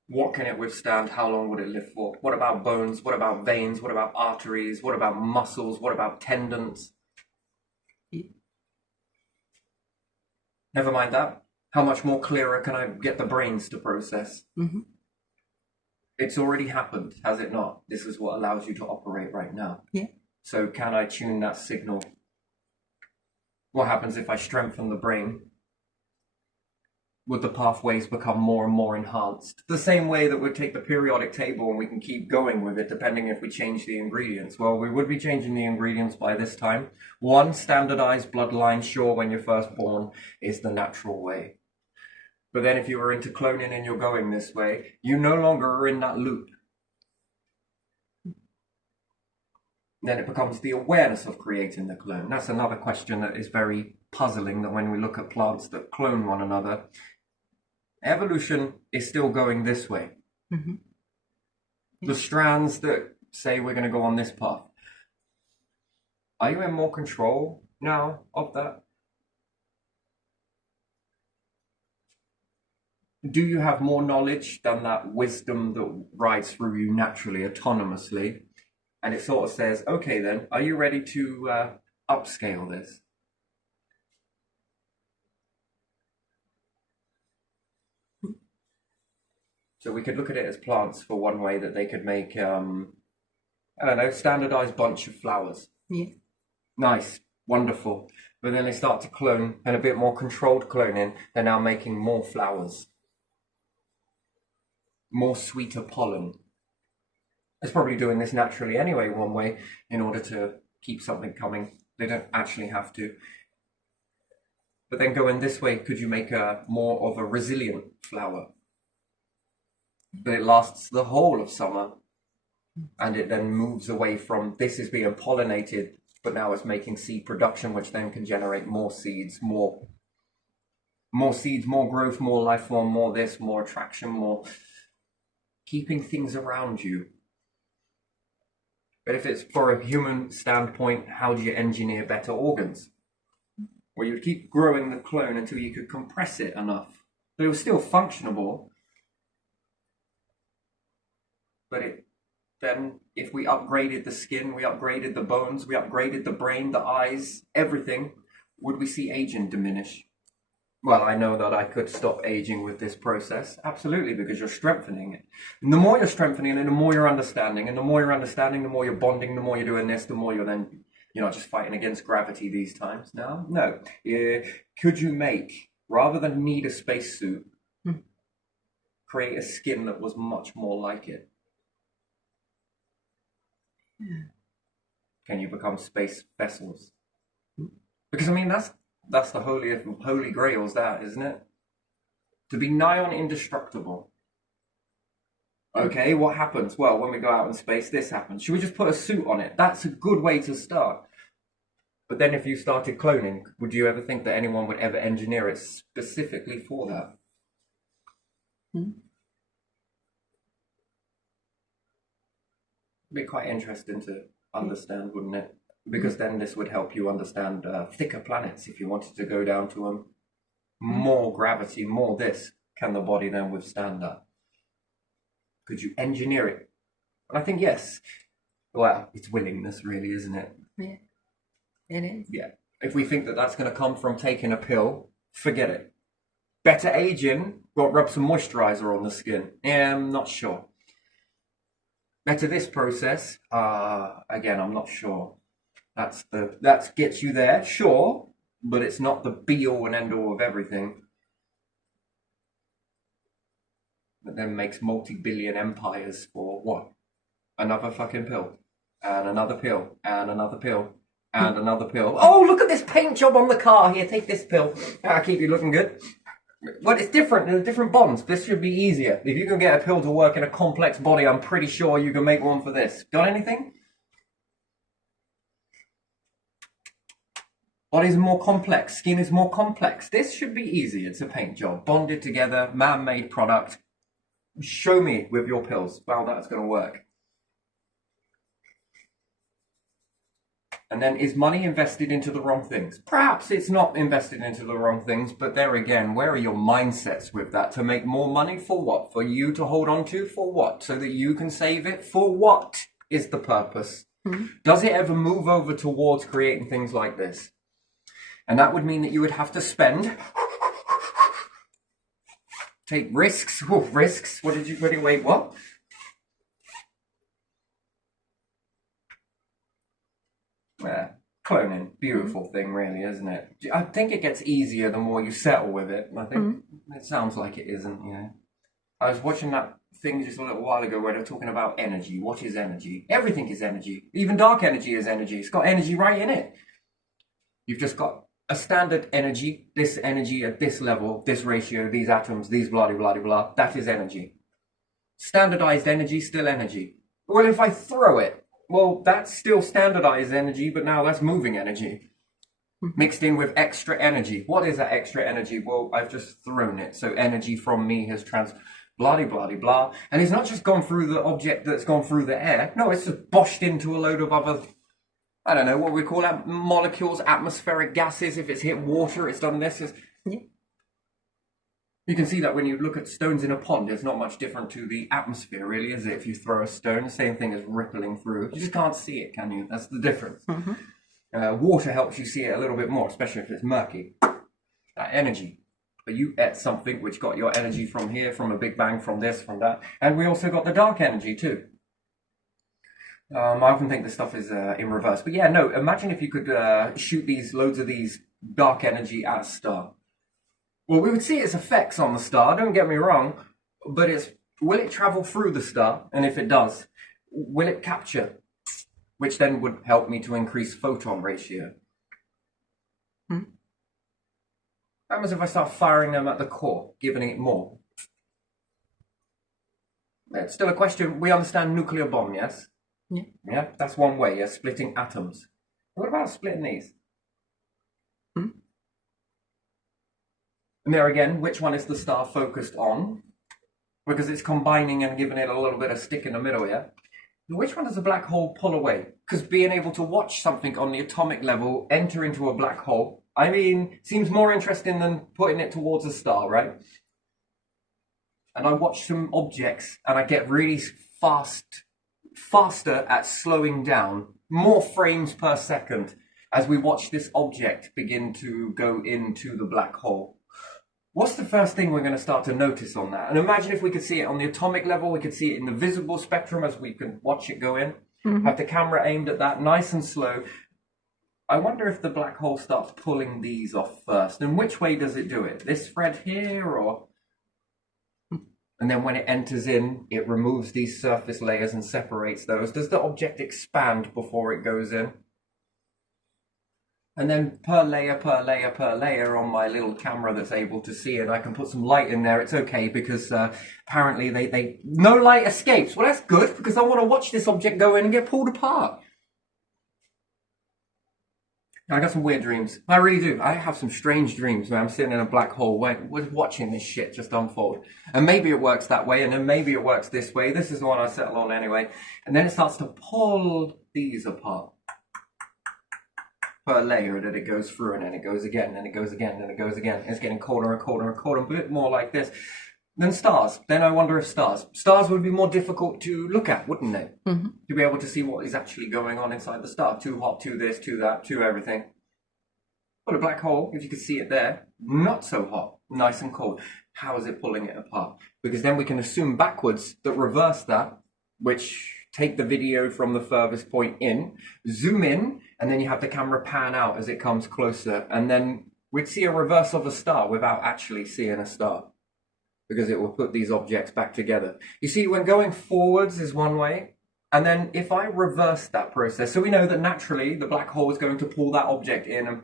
What can it withstand? How long would it live for? What about bones? What about veins? What about arteries? What about muscles? What about tendons? Never mind that. How much more clearer can I get the brains to process? It's already happened, has it not? This is what allows you to operate right now. Yeah. So can I tune that signal? What happens if I strengthen the brain? would the pathways become more and more enhanced. The same way that we'd take the periodic table and we can keep going with it depending if we change the ingredients. Well, we would be changing the ingredients by this time. One standardized bloodline, sure, when you're first born, is the natural way. But then if you were into cloning and you're going this way, you no longer are in that loop. Then it becomes the awareness of creating the clone. That's another question that is very puzzling, that when we look at plants that clone one another, evolution is still going this way. Mm-hmm. The strands that say we're going to go on this path, are you in more control now of that? Do you have more knowledge than that wisdom that rides through you naturally, autonomously? And it sort of says, okay then, are you ready to upscale this? So we could look at it as plants for one way, that they could make, I don't know, standardized bunch of flowers. Yeah. Nice, wonderful. But then they start to clone, and a bit more controlled cloning, they're now making more flowers. More sweeter pollen. It's probably doing this naturally anyway, one way, in order to keep something coming. They don't actually have to. But then going this way, could you make a more of a resilient flower? But it lasts the whole of summer, and it then moves away from this is being pollinated, but now it's making seed production, which then can generate more seeds, more seeds, more growth, more life form, more this, more attraction, more keeping things around you. But if it's for a human standpoint, how do you engineer better organs? Well, you'd keep growing the clone until you could compress it enough, but it was still functionable. But then if we upgraded the skin, we upgraded the bones, we upgraded the brain, the eyes, everything, would we see aging diminish? Well, I know that I could stop aging with this process. Absolutely, because you're strengthening it. And the more you're strengthening it, the more you're understanding. And the more you're understanding, the more you're bonding, the more you're doing this, the more you're then, you're not just fighting against gravity these times now. No. Could you make, rather than need a spacesuit, create a skin that was much more like it? Yeah. Can you become space vessels? Because, I mean, that's the holy grails, that, isn't it? To be nigh on indestructible. Okay, what happens? Well, when we go out in space, this happens. Should we just put a suit on it? That's a good way to start. But then if you started cloning, would you ever think that anyone would ever engineer it specifically for that? It'd be quite interesting to understand, wouldn't it? Because then this would help you understand thicker planets if you wanted to go down to them. More gravity, more this. Can the body then withstand that? Could you engineer it? And I think yes. Well, it's willingness really, isn't it? Yeah, it is. Yeah. If we think that that's going to come from taking a pill, forget it. Better aging, got rub some moisturizer on the skin. Yeah, I'm not sure. Better this process, again, I'm not sure. That gets you there, sure, but it's not the be-all and end-all of everything. But then makes multi-billion empires for what? Another fucking pill, and another pill, and another pill, and another pill. Oh, look at this paint job on the car. Here, take this pill. That'll keep you looking good. Well, it's different. There's different bonds. This should be easier. If you can get a pill to work in a complex body, I'm pretty sure you can make one for this. Got anything? Body's more complex. Skin is more complex. This should be easy. It's a paint job. Bonded together, man-made product. Show me with your pills how that's going to work. And then, is money invested into the wrong things? Perhaps it's not invested into the wrong things, but there again, where are your mindsets with that? To make more money for what? For you to hold on to? For what? So that you can save it? For what is the purpose? Does it ever move over towards creating things like this? And that would mean that you would have to spend, take risks. Oh, risks. Wait, what? Cloning, beautiful thing, really, isn't it? I think it gets easier the more you settle with it. I think it sounds like it isn't, you know. I was watching that thing just a little while ago where they're talking about energy. What is energy? Everything is energy. Even dark energy is energy. It's got energy right in it. You've just got a standard energy at this level, this ratio, these atoms, these blah, blah, blah, blah. That is energy. Standardized energy, still energy. Well, if I throw it, well, that's still standardized energy, but now that's moving energy. Mixed in with extra energy. What is that extra energy? Well, I've just thrown it. So energy from me has blah, blah, blah. And it's not just gone through the object that's gone through the air. No, it's just boshed into a load of other, I don't know, what we call that, molecules, atmospheric gases. If it's hit water, it's done this. Yeah. You can see that when you look at stones in a pond, it's not much different to the atmosphere, really, is it? If you throw a stone, the same thing is rippling through. You just can't see it, can you? That's the difference. Water helps you see it a little bit more, especially if it's murky. That energy. But you ate something which got your energy from here, from a Big Bang, from this, from that. And we also got the dark energy, too. I often think this stuff is in reverse. But yeah, no, imagine if you could shoot loads of these dark energy at a star. Well, we would see its effects on the star, don't get me wrong, but will it travel through the star? And if it does, will it capture? Which then would help me to increase photon ratio. What happens if I start firing them at the core, giving it more? It's still a question. We understand nuclear bomb, yes? Yeah. Yeah, that's one way, yeah, splitting atoms. What about splitting these? And there again, which one is the star focused on? Because it's combining and giving it a little bit of stick in the middle, yeah? Which one does a black hole pull away? Because being able to watch something on the atomic level enter into a black hole, I mean, seems more interesting than putting it towards a star, right? And I watch some objects and I get really faster at slowing down, more frames per second, as we watch this object begin to go into the black hole. What's the first thing we're going to start to notice on that? And imagine if we could see it on the atomic level, we could see it in the visible spectrum as we can watch it go in, have the camera aimed at that, nice and slow. I wonder if the black hole starts pulling these off first. And which way does it do it? This thread here, or? And then when it enters in, it removes these surface layers and separates those. Does the object expand before it goes in? And then per layer on my little camera that's able to see it, I can put some light in there. It's okay because apparently no light escapes. Well, that's good because I want to watch this object go in and get pulled apart. I got some weird dreams. I really do. I have some strange dreams where I'm sitting in a black hole watching this shit just unfold. And maybe it works that way, and then maybe it works this way. This is the one I settle on anyway. And then it starts to pull these apart. Per layer that it goes through, and then it goes again, and it goes again, and it goes again. It's getting colder and colder and colder, a bit more like this. Then stars. Then I wonder if stars would be more difficult to look at, wouldn't they? To be able to see what is actually going on inside the star. Too hot, too this, too that, too everything. But a black hole, if you could see it there, not so hot, nice and cold. How is it pulling it apart? Because then we can assume backwards that reverse that, which take the video from the furthest point in, zoom in, and then you have the camera pan out as it comes closer. And then we'd see a reverse of a star without actually seeing a star, because it will put these objects back together. You see, when going forwards is one way, and then if I reverse that process, so we know that naturally the black hole is going to pull that object in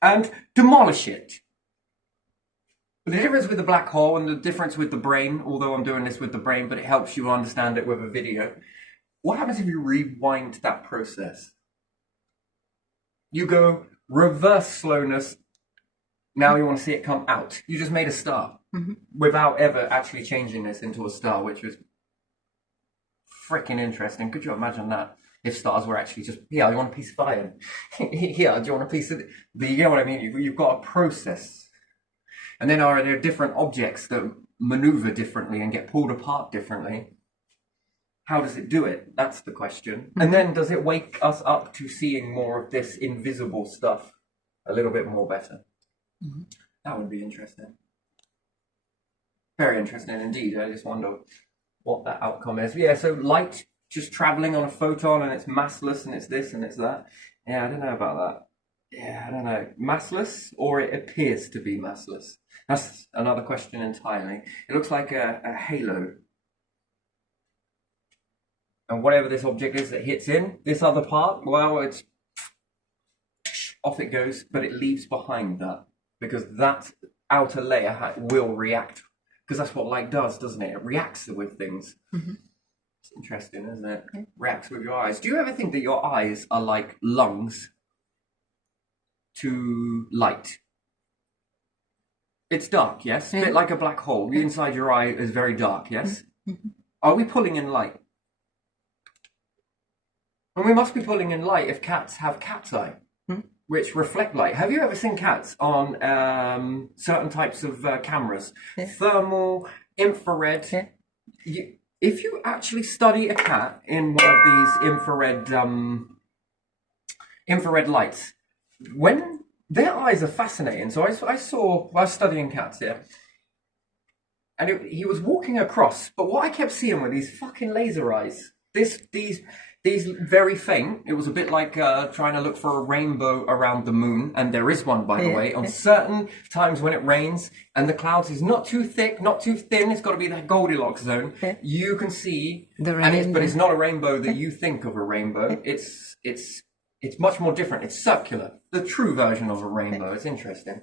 and demolish it. But the difference with the black hole and the difference with the brain, although I'm doing this with the brain, but it helps you understand it with a video. What happens if you rewind that process? You go reverse slowness. Now you want to see it come out. You just made a star without ever actually changing this into a star, which was freaking interesting. Could you imagine that? If stars were actually just, yeah, you want a piece of iron? Yeah, do you want a piece of it? But you get what I mean? You've got a process. And then are there different objects that maneuver differently and get pulled apart differently? How does it do it? That's the question. And then does it wake us up to seeing more of this invisible stuff a little bit more better? That would be interesting. Very interesting indeed. I just wonder what that outcome is. Yeah, so light just traveling on a photon and it's massless and it's this and it's that. Yeah, I don't know about that. Yeah, I don't know. Massless or it appears to be massless? That's another question entirely. It looks like a halo. And whatever this object is that hits in, this other part, well, it's off it goes, but it leaves behind that because that outer layer will react, because that's what light does, doesn't it? It reacts with things. Mm-hmm. It's interesting, isn't it? Reacts with your eyes. Do you ever think that your eyes are like lungs to light? It's dark, yes? A bit like a black hole. Inside your eye is very dark, yes? Mm-hmm. Are we pulling in light? And we must be pulling in light if cats have cat's eye, which reflect light. Have you ever seen cats on certain types of cameras? Yeah. Thermal, infrared. Yeah. If you actually study a cat in one of these infrared lights, when their eyes are fascinating. So I was studying cats here, and he was walking across, but what I kept seeing were these fucking laser eyes. These very faint. It was a bit like trying to look for a rainbow around the moon, and there is one, by the way, on certain times when it rains and the clouds is not too thick, not too thin. It's got to be that Goldilocks zone. You can see the rainbow. But it's not a rainbow that you think of a rainbow. It's much more different. It's circular, the true version of a rainbow. It's interesting.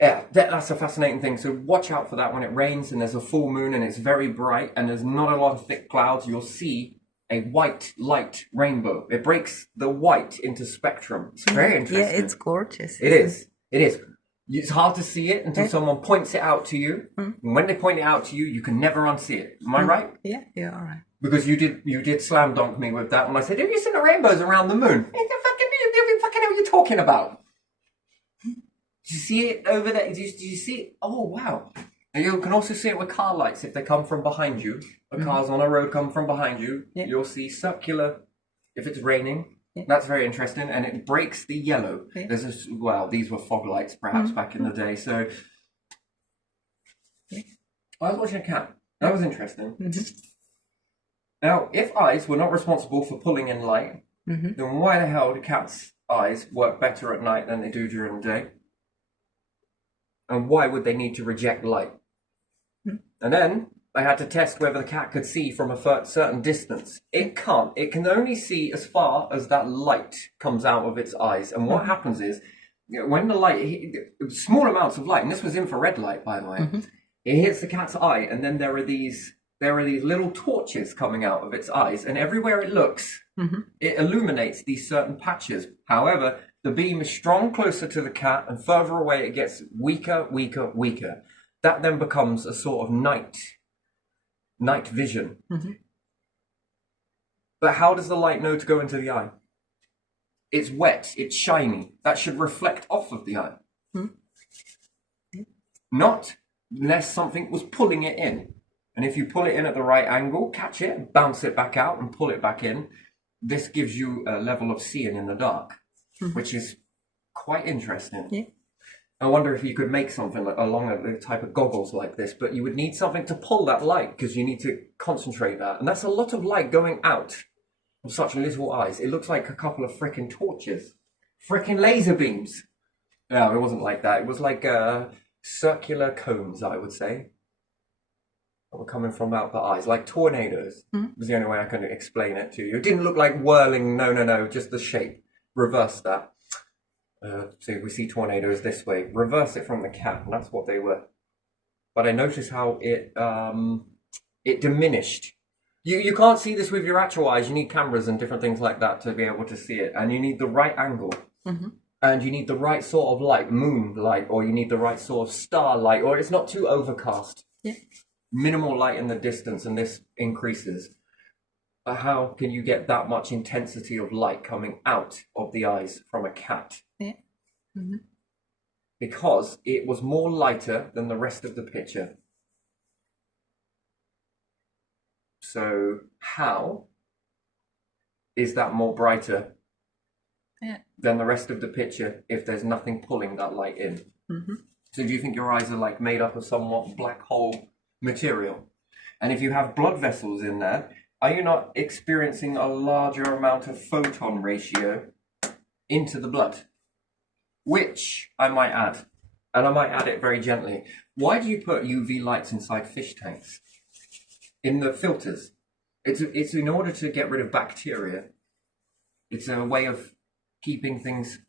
Yeah, that's a fascinating thing. So watch out for that when it rains and there's a full moon and it's very bright and there's not a lot of thick clouds. You'll see a white light rainbow. It breaks the white into spectrum. It's very interesting. Yeah, it's gorgeous. It is. It's hard to see it until someone points it out to you. And when they point it out to you, you can never unsee it. Am I right? Yeah, you're all right. Because you did slam dunk me with that when I said, have you seen the rainbows around the moon? What the fucking hell are you talking about? Did you see it over there? Did you see it? Oh, wow. And you can also see it with car lights if they come from behind you. The cars on a road come from behind you. Yeah. You'll see circular if it's raining. Yeah. That's very interesting. And it breaks the yellow. Yeah. These were fog lights perhaps back in the day. So I was watching a cat. That was interesting. Now, if eyes were not responsible for pulling in light, then why the hell do cats' eyes work better at night than they do during the day? And why would they need to reject light? And then I had to test whether the cat could see from a certain distance. It can't. It can only see as far as that light comes out of its eyes. And what happens is, when the light, small amounts of light, and this was infrared light, by the way, it hits the cat's eye, and then there are these little torches coming out of its eyes, and everywhere it looks, it illuminates these certain patches. However, the beam is strong closer to the cat, and further away it gets weaker, weaker, weaker. That then becomes a sort of night vision. But how does the light know to go into the eye? It's wet, it's shiny. That should reflect off of the eye. Not unless something was pulling it in. And if you pull it in at the right angle, catch it, bounce it back out and pull it back in, this gives you a level of seeing in the dark, which is quite interesting. Yeah. I wonder if you could make something along a type of goggles like this, but you would need something to pull that light because you need to concentrate that. And that's a lot of light going out of such little eyes. It looks like a couple of frickin' torches. Frickin' laser beams. No, it wasn't like that. It was like circular cones, I would say, that were coming from out the eyes, like tornadoes. Was the only way I can explain it to you. It didn't look like whirling, no, just the shape. Reverse that. So we see tornadoes this way. Reverse it from the cat, and that's what they were. But I noticed how it diminished. You can't see this with your actual eyes. You need cameras and different things like that to be able to see it. And you need the right angle. And you need the right sort of light, moon light, or you need the right sort of star light, or it's not too overcast. Yeah. Minimal light in the distance, and this increases. But how can you get that much intensity of light coming out of the eyes from a cat? Yeah. Because it was more lighter than the rest of the picture. So how is that more brighter than the rest of the picture if there's nothing pulling that light in? So do you think your eyes are like made up of somewhat black hole material? And if you have blood vessels in there, are you not experiencing a larger amount of photon ratio into the blood? Which I might add, and I might add it very gently. Why do you put UV lights inside fish tanks? In the filters? It's in order to get rid of bacteria. It's a way of keeping things.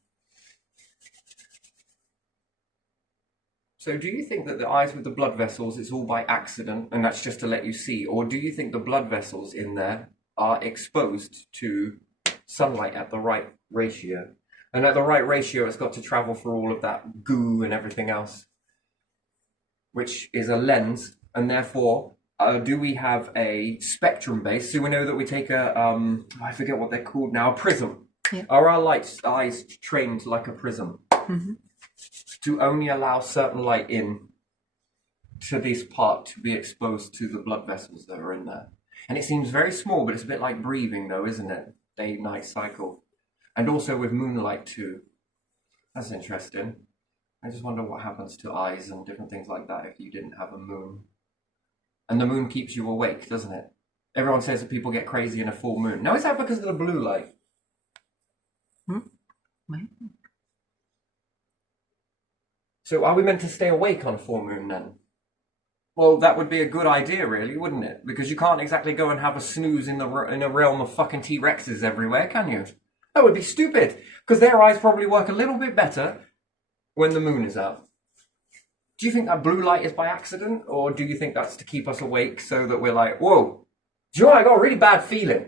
So do you think that the eyes with the blood vessels is all by accident and that's just to let you see? Or do you think the blood vessels in there are exposed to sunlight at the right ratio? And at the right ratio, it's got to travel through all of that goo and everything else, which is a lens. And therefore, do we have a spectrum base? So we know that we take I forget what they're called now, a prism. Yeah. Are our eyes trained like a prism? Mm-hmm. To only allow certain light in to this part to be exposed to the blood vessels that are in there. And it seems very small, but it's a bit like breathing though, isn't it? Day-night cycle. And also with moonlight too. That's interesting. I just wonder what happens to eyes and different things like that if you didn't have a moon. And the moon keeps you awake, doesn't it? Everyone says that people get crazy in a full moon. Now, is that because of the blue light? So are we meant to stay awake on a full moon then? Well, that would be a good idea, really, wouldn't it? Because you can't exactly go and have a snooze in a realm of fucking T-Rexes everywhere, can you? That would be stupid, because their eyes probably work a little bit better when the moon is out. Do you think that blue light is by accident, or do you think that's to keep us awake so that we're like, whoa, do you know what? I got a really bad feeling.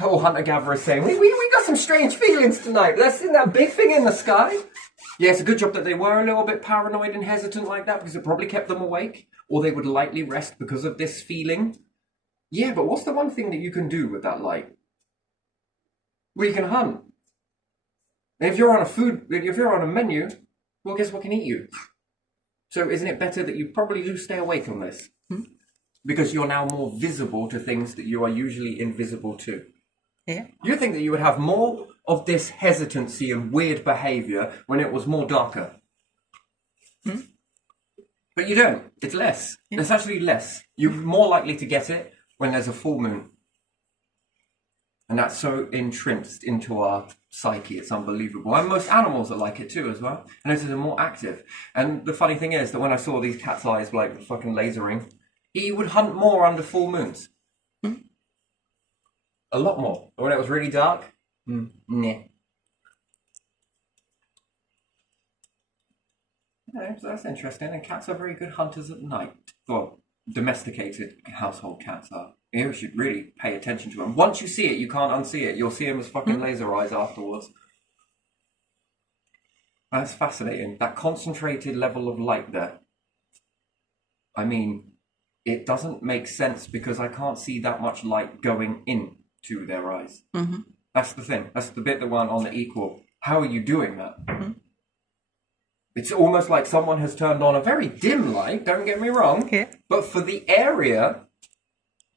Oh, hunter-gatherer is saying, we got some strange feelings tonight. That's in that big thing in the sky. Yeah, it's a good job that they were a little bit paranoid and hesitant like that because it probably kept them awake, or they would lightly rest because of this feeling. Yeah, but what's the one thing that you can do with that light? Well, you can hunt. And if you're on a menu, well, guess what can eat you? So isn't it better that you probably do stay awake on this? Because you're now more visible to things that you are usually invisible to. Yeah. You think that you would have more of this hesitancy and weird behavior when it was more darker. But you don't. It's less. Yeah. It's actually less. You're more likely to get it when there's a full moon. And that's so entrenched into our psyche. It's unbelievable. And most animals are like it too as well. And they're more active. And the funny thing is that when I saw these cat's eyes like fucking lasering, he would hunt more under full moons. A lot more. But when it was really dark, nah. Yeah, so that's interesting. And cats are very good hunters at night. Well, domesticated household cats are. You should really pay attention to them. Once you see it, you can't unsee it. You'll see them as fucking laser eyes afterwards. That's fascinating. That concentrated level of light there. I mean, it doesn't make sense because I can't see that much light going in to their eyes. That's the thing. That's the bit that weren't on the equal. How are you doing that? It's almost like someone has turned on a very dim light, don't get me wrong, but for the area,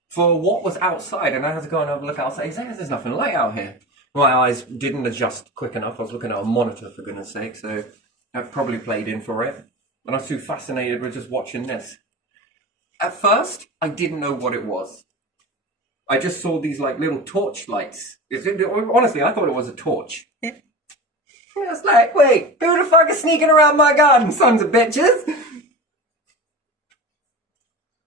for what was outside, and I had to go and have a look outside, there's nothing light out here. My eyes didn't adjust quick enough. I was looking at a monitor, for goodness sake, so that probably played in for it. And I was too fascinated with just watching this. At first, I didn't know what it was. I just saw these like little torch lights. Honestly, I thought it was a torch. Yeah. I was like, wait, who the fuck is sneaking around my garden, sons of bitches?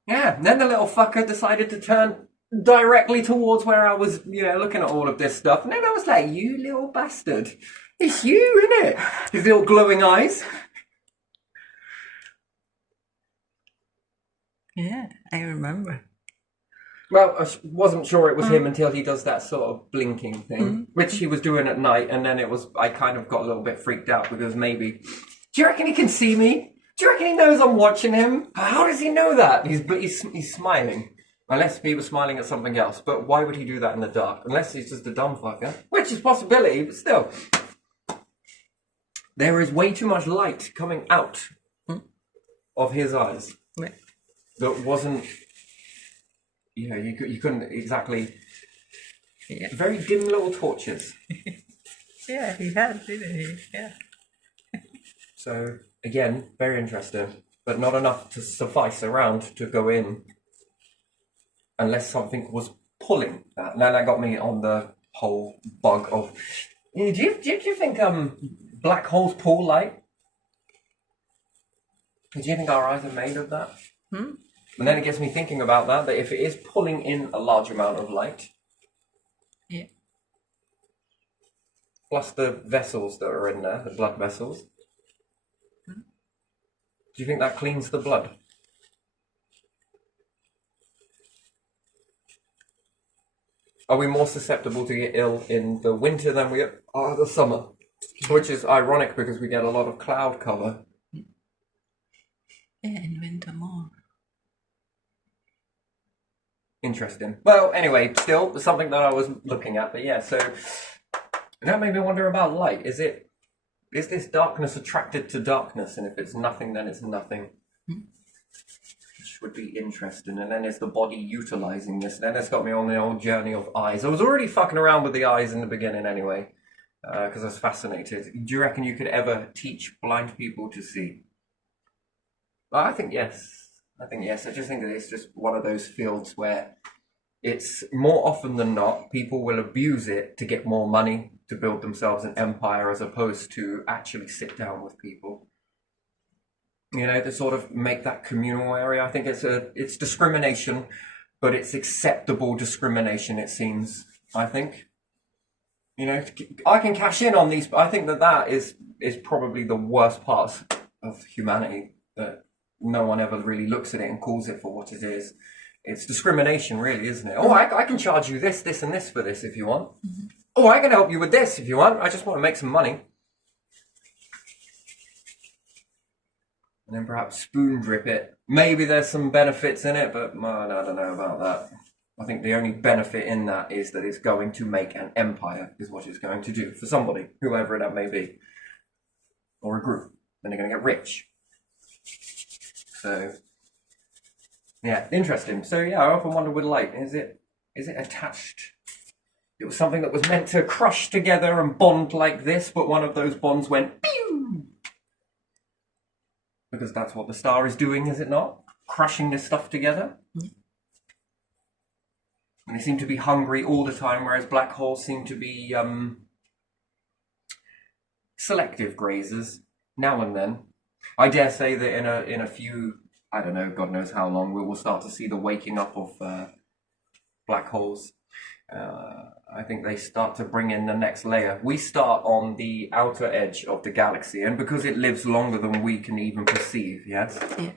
Yeah, and then the little fucker decided to turn directly towards where I was, looking at all of this stuff. And then I was like, you little bastard. It's you, innit? His little glowing eyes. Yeah, I remember. Well, I wasn't sure it was him until he does that sort of blinking thing, which he was doing at night, and then I kind of got a little bit freaked out because maybe, do you reckon he can see me? Do you reckon he knows I'm watching him? How does he know that? He's smiling. Unless he was smiling at something else, but why would he do that in the dark? Unless he's just a dumb fucker, which is a possibility, but still. There is way too much light coming out of his eyes that wasn't... you couldn't exactly... Yeah. Very dim little torches. Yeah, he had, didn't he? Yeah. So, again, very interesting. But not enough to suffice around to go in. Unless something was pulling that. Now that got me on the whole bug of. Do you think black holes pull light? Do you think our eyes are made of that? Hmm? And then it gets me thinking about that if it is pulling in a large amount of light, Yeah. plus the vessels that are in there, the blood vessels, do you think that cleans the blood? Are we more susceptible to get ill in the winter than we are the summer? Which is ironic because we get a lot of cloud cover. Yeah, in winter more. Interesting. Well, anyway, still something that I was looking at, but yeah, so that made me wonder about light. Is this darkness attracted to darkness? And if it's nothing, then it's nothing. Which would be interesting. And then is the body utilizing this? And then it's got me on the old journey of eyes. I was already fucking around with the eyes in the beginning anyway, because I was fascinated. Do you reckon you could ever teach blind people to see? Well, I think yes. I just think that it's just one of those fields where it's more often than not, people will abuse it to get more money, to build themselves an empire, as opposed to actually sit down with people. You know, to sort of make that communal area. I think it's discrimination, but it's acceptable discrimination, it seems. I think. You know, I can cash in on these, but I think that is probably the worst part of humanity, that no one ever really looks at it and calls it for what it is. It's discrimination, really, isn't it? Oh, I can charge you this, and this for this if you want. Mm-hmm. Oh, I can help you with this if you want. I just want to make some money. And then perhaps spoon drip it. Maybe there's some benefits in it, but I don't know about that. I think the only benefit in that is that it's going to make an empire, is what it's going to do for somebody, whoever that may be. Or a group. Then they're going to get rich. So, yeah, interesting. So, yeah, I often wonder with light, is it attached? It was something that was meant to crush together and bond like this, but one of those bonds went pew! Because that's what the star is doing, is it not? Crushing this stuff together. Mm. And they seem to be hungry all the time, whereas black holes seem to be selective grazers, now and then. I dare say that in a few, I don't know, God knows how long, we will start to see the waking up of black holes. I think they start to bring in the next layer. We start on the outer edge of the galaxy, and because it lives longer than we can even perceive, yes? Yeah.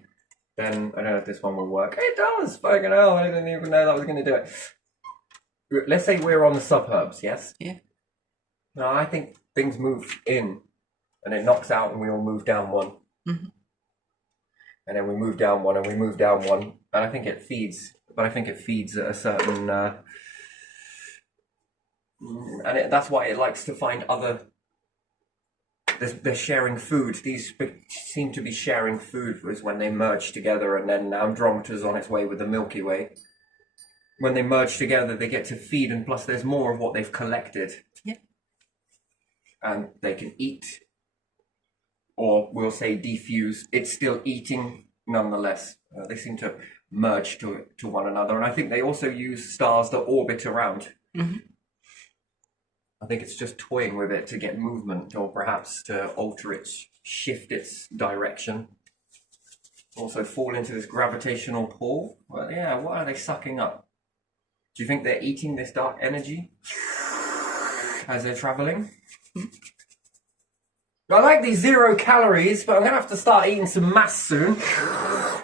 Then, I don't know if this one will work. It does! Fucking hell, I didn't even know that was going to do it. Let's say we're on the suburbs, yes? Yeah. No, I think things move in, and it knocks out, and we all move down one. Mm-hmm. And then we move down one, and we move down one, and I think it feeds. But I think it feeds at a certain... that's why it likes to find other... They're sharing food. These seem to be sharing food is when they merge together, and then Andromeda's on its way with the Milky Way. When they merge together, they get to feed, and plus there's more of what they've collected. Yeah. And they can eat, or we'll say defuse. It's still eating nonetheless. They seem to merge to one another, and I think they also use stars that orbit around. Mm-hmm. I think it's just toying with it to get movement, or perhaps to alter it, shift its direction. Also fall into this gravitational pull. Well, yeah, what are they sucking up? Do you think they're eating this dark energy as they're traveling? I like these 0 calories, but I'm going to have to start eating some mass soon.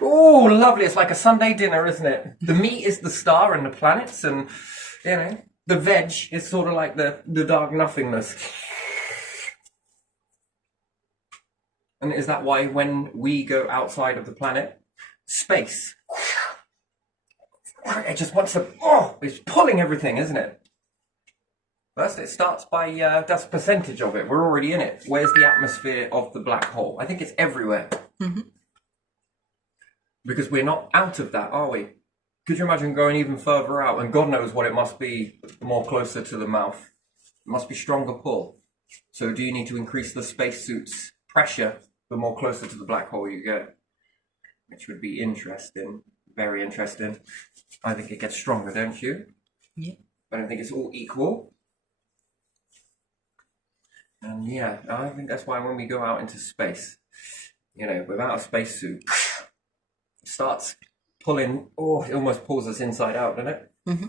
Oh, lovely. It's like a Sunday dinner, isn't it? The meat is the star and the planets, and, you know, the veg is sort of like the dark nothingness. And is that why when we go outside of the planet, space, it just wants to, it's pulling everything, isn't it? First, it starts by, that's a percentage of it. We're already in it. Where's the atmosphere of the black hole? I think it's everywhere. Mm-hmm. Because we're not out of that, are we? Could you imagine going even further out? And God knows what it must be more closer to the mouth. It must be stronger pull. So do you need to increase the spacesuit's pressure the more closer to the black hole you get? Which would be interesting. Very interesting. I think it gets stronger, don't you? Yeah. I don't think it's all equal. And yeah, I think that's why when we go out into space, you know, without a spacesuit, it starts pulling. Oh, it almost pulls us inside out, doesn't it? Mm-hmm.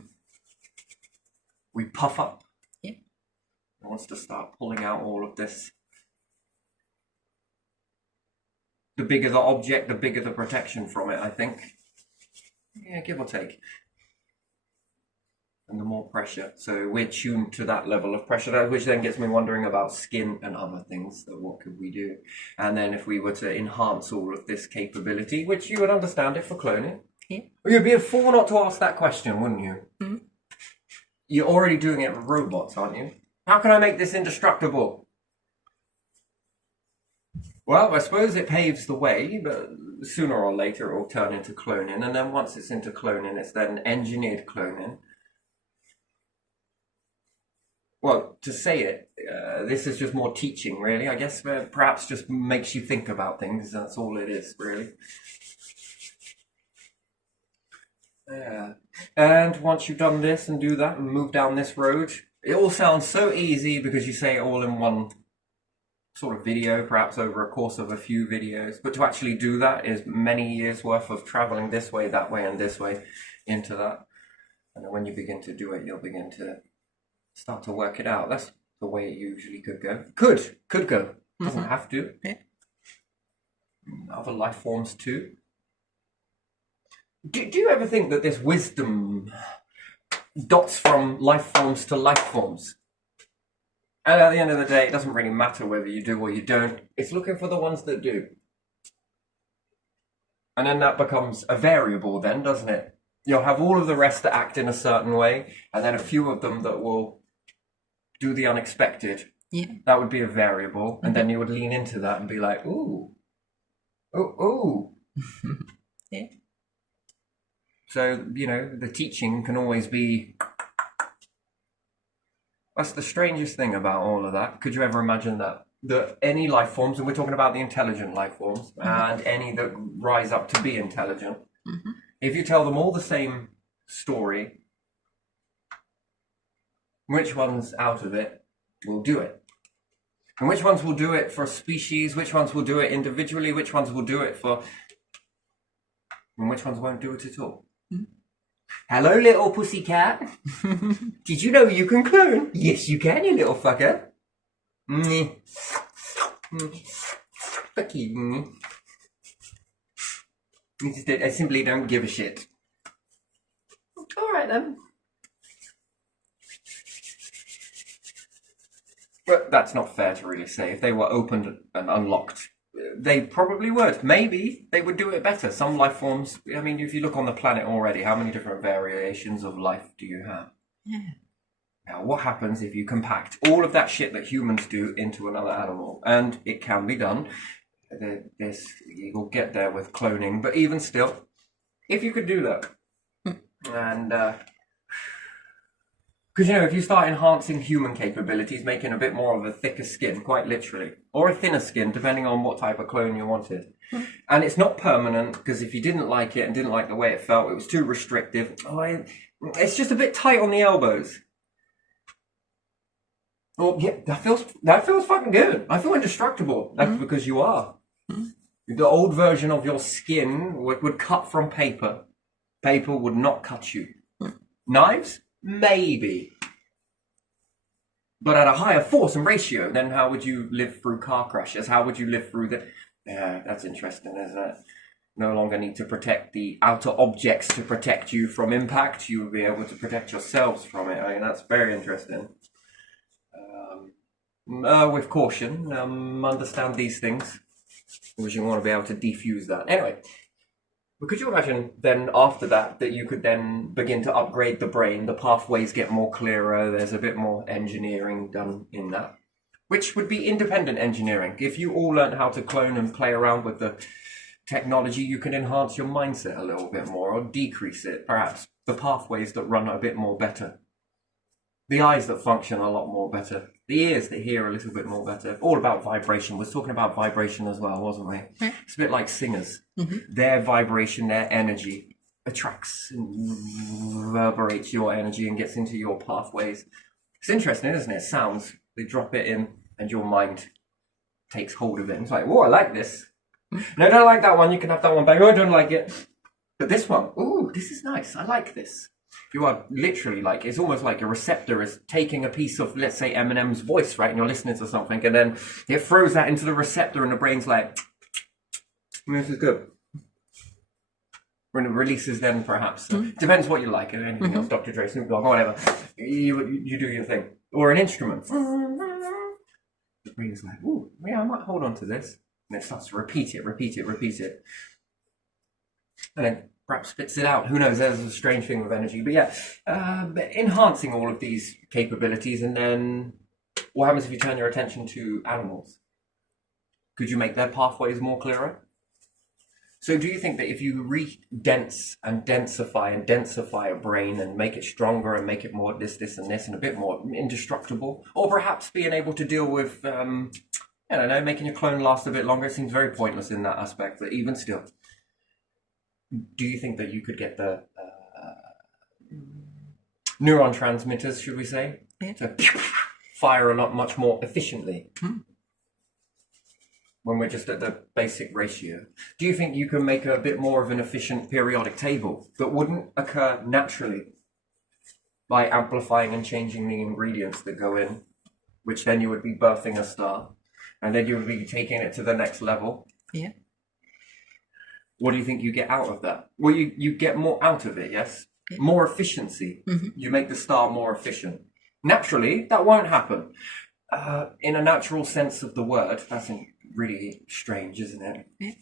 We puff up. Yeah. It wants to start pulling out all of this. The bigger the object, the bigger the protection from it, I think. Yeah, give or take. And the more pressure. So we're tuned to that level of pressure, which then gets me wondering about skin and other things. So what could we do? And then if we were to enhance all of this capability, which you would understand it for cloning. Yeah. You'd be a fool not to ask that question, wouldn't you? Mm-hmm. You're already doing it with robots, aren't you? How can I make this indestructible? Well, I suppose it paves the way, but sooner or later it will turn into cloning. And then once it's into cloning, it's then engineered cloning. Well, to say it, this is just more teaching, really. I guess perhaps just makes you think about things. That's all it is, really. Yeah. And once you've done this and do that and move down this road, it all sounds so easy because you say it all in one sort of video, perhaps over a course of a few videos. But to actually do that is many years worth of traveling this way, that way, and this way into that. And then when you begin to do it, you'll begin to start to work it out. That's the way it usually could go. Could go. Doesn't have to. Yeah. Other life forms too. Do you ever think that this wisdom dots from life forms to life forms? And at the end of the day, it doesn't really matter whether you do or you don't. It's looking for the ones that do. And then that becomes a variable then, doesn't it? You'll have all of the rest that act in a certain way, and then a few of them that will do the unexpected. Yeah. That would be a variable, and then you would lean into that and be like, ooh. Ooh. Yeah. So, you know, the teaching can always be... That's the strangest thing about all of that. Could you ever imagine that? That any life forms, and we're talking about the intelligent life forms, and any that rise up to be intelligent, if you tell them all the same story, which ones out of it will do it? And which ones will do it for a species, which ones will do it individually, which ones will do it for... And which ones won't do it at all? Hello, little pussycat. Did you know you can clone? Yes, you can, you little fucker. Fuck you. I simply don't give a shit. All right, then. But that's not fair to really say. If they were opened and unlocked, they probably would. Maybe they would do it better. Some life forms, I mean, if you look on the planet already, how many different variations of life do you have? Yeah. Now, what happens if you compact all of that shit that humans do into another animal? And it can be done. You'll get there with cloning. But even still, if you could do that, and... Because, you know, if you start enhancing human capabilities, making a bit more of a thicker skin, quite literally, or a thinner skin, depending on what type of clone you wanted. And it's not permanent, because if you didn't like it and didn't like the way it felt, it was too restrictive. It's just a bit tight on the elbows. Well, yeah, that feels fucking good. I feel indestructible. That's because you are. The old version of your skin would cut from paper. Paper would not cut you. Knives? Maybe. But at a higher force and ratio, then how would you live through car crashes? How would you live through the... Yeah, that's interesting, isn't it? No longer need to protect the outer objects to protect you from impact. You will be able to protect yourselves from it. I mean, that's very interesting. With caution, understand these things. Because you want to be able to defuse that. Anyway. But could you imagine then after that you could then begin to upgrade the brain, the pathways get more clearer, there's a bit more engineering done in that, which would be independent engineering. If you all learn how to clone and play around with the technology, you can enhance your mindset a little bit more or decrease it, perhaps. The pathways that run a bit more better. The eyes that function a lot more better. The ears that hear a little bit more better. All about vibration. We were talking about vibration as well, wasn't we? It's a bit like singers. Their vibration, their energy attracts and reverberates your energy and gets into your pathways. It's interesting, isn't it? Sounds, they drop it in and your mind takes hold of it. And it's like, oh, I like this. No, I don't like that one. You can have that one back. Oh, I don't like it. But this one, oh, this is nice. I like this. You are literally like, it's almost like a receptor is taking a piece of, let's say, Eminem's voice, right? And you're listening to something, and then it throws that into the receptor, and the brain's like, this is good. When it releases then, perhaps. Depends what you like. Anything else, Dr. Dre, Snoop Dogg, or whatever. You do your thing. Or an instrument. The brain's like, ooh, yeah, I might hold on to this. And it starts to repeat it. And then perhaps spits it out. Who knows? There's a strange thing with energy. But yeah, enhancing all of these capabilities. And then what happens if you turn your attention to animals? Could you make their pathways more clearer? So do you think that if you re-dense and densify a brain and make it stronger and make it more this and this and a bit more indestructible, or perhaps being able to deal with, I don't know, making your clone last a bit longer, it seems very pointless in that aspect, but even still, do you think that you could get the neuron transmitters, should we say, to fire a lot much more efficiently? When we're just at the basic ratio. Do you think you can make a bit more of an efficient periodic table that wouldn't occur naturally by amplifying and changing the ingredients that go in, which then you would be birthing a star, and then you would be taking it to the next level? Yeah. What do you think you get out of that? Well, you get more out of it, yes? Yeah. More efficiency. You make the star more efficient. Naturally, that won't happen. In a natural sense of the word, that's really strange, isn't it? Yeah.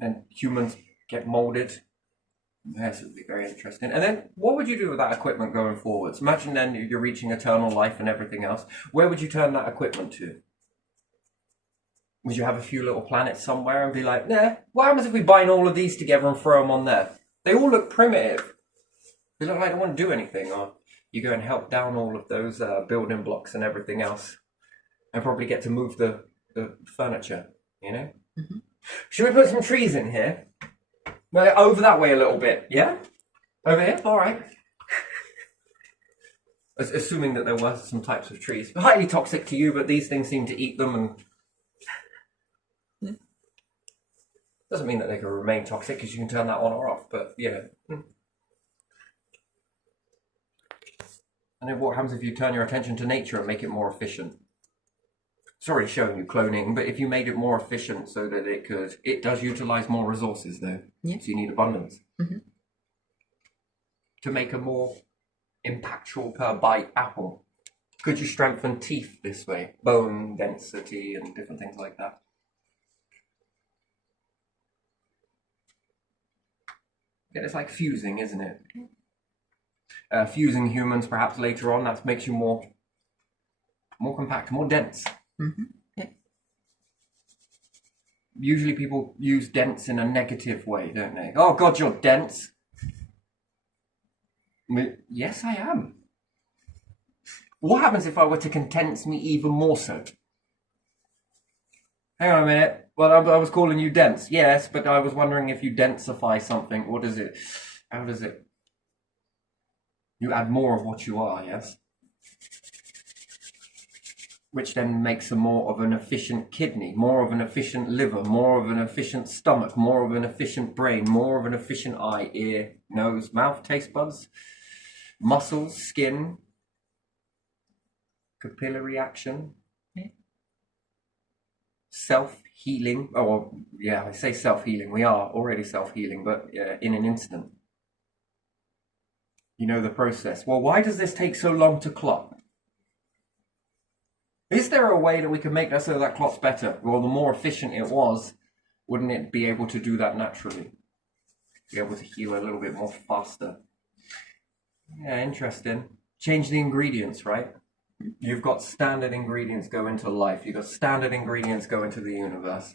And humans get molded. Yes, it would be very interesting. And then what would you do with that equipment going forwards? Imagine then you're reaching eternal life and everything else. Where would you turn that equipment to? Would you have a few little planets somewhere and be like, nah, what happens if we bind all of these together and throw them on there? They all look primitive. They look like they don't want to do anything. Or you go and help down all of those building blocks and everything else, and probably get to move the furniture, you know? Should we put some trees in here? Well, over that way a little bit, yeah? Over here? All right. Assuming that there were some types of trees. Highly toxic to you, but these things seem to eat them, and doesn't mean that they can remain toxic, because you can turn that on or off, but, you know. And then what happens if you turn your attention to nature and make it more efficient? It's already showing you cloning, but if you made it more efficient so that it does utilize more resources though. Yeah. So you need abundance. To make a more impactful per bite apple. Could you strengthen teeth this way? Bone density and different things like that. Yeah, it's like fusing, isn't it? Fusing humans perhaps later on, that makes you more compact, more dense. Yeah. Usually people use dense in a negative way, don't they? Oh God, you're dense. Yes, I am. What happens if I were to condense me even more so? Hang on a minute. Well, I was calling you dense. Yes, but I was wondering if you densify something. What is it? How does it? You add more of what you are, yes? Which then makes a more of an efficient kidney, more of an efficient liver, more of an efficient stomach, more of an efficient brain, more of an efficient eye, ear, nose, mouth, taste buds, muscles, skin, capillary action, self-healing. Oh, yeah, I say self-healing. We are already self-healing, but in an instant. You know the process. Well, why does this take so long to clot? Is there a way that we can make that so that clots better? Well, the more efficient it was, wouldn't it be able to do that naturally? Be able to heal a little bit more faster. Yeah, interesting. Change the ingredients, right? You've got standard ingredients go into life. You've got standard ingredients go into the universe.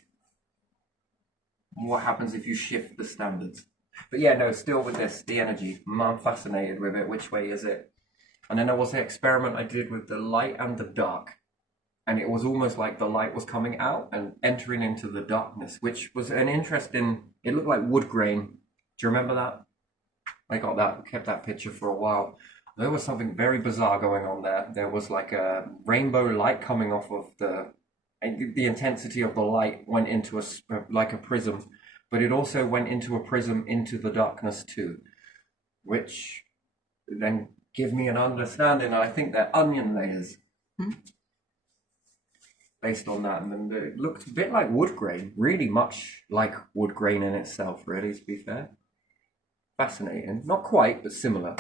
What happens if you shift the standards? But yeah, no, still with this, the energy. I'm fascinated with it. Which way is it? And then there was the experiment I did with the light and the dark. and it was almost like the light was coming out and entering into the darkness, which was an interesting. It looked like wood grain. Do you remember that? I got that, kept that picture for a while. There was something very bizarre going on there. There was like a rainbow light coming off of the intensity of the light went into like a prism, but it also went into a prism into the darkness too, which then give me an understanding. I think they're onion layers based on that, and it looked a bit like wood grain, really much like wood grain in itself, really, to be fair. Fascinating. Not quite, but similar.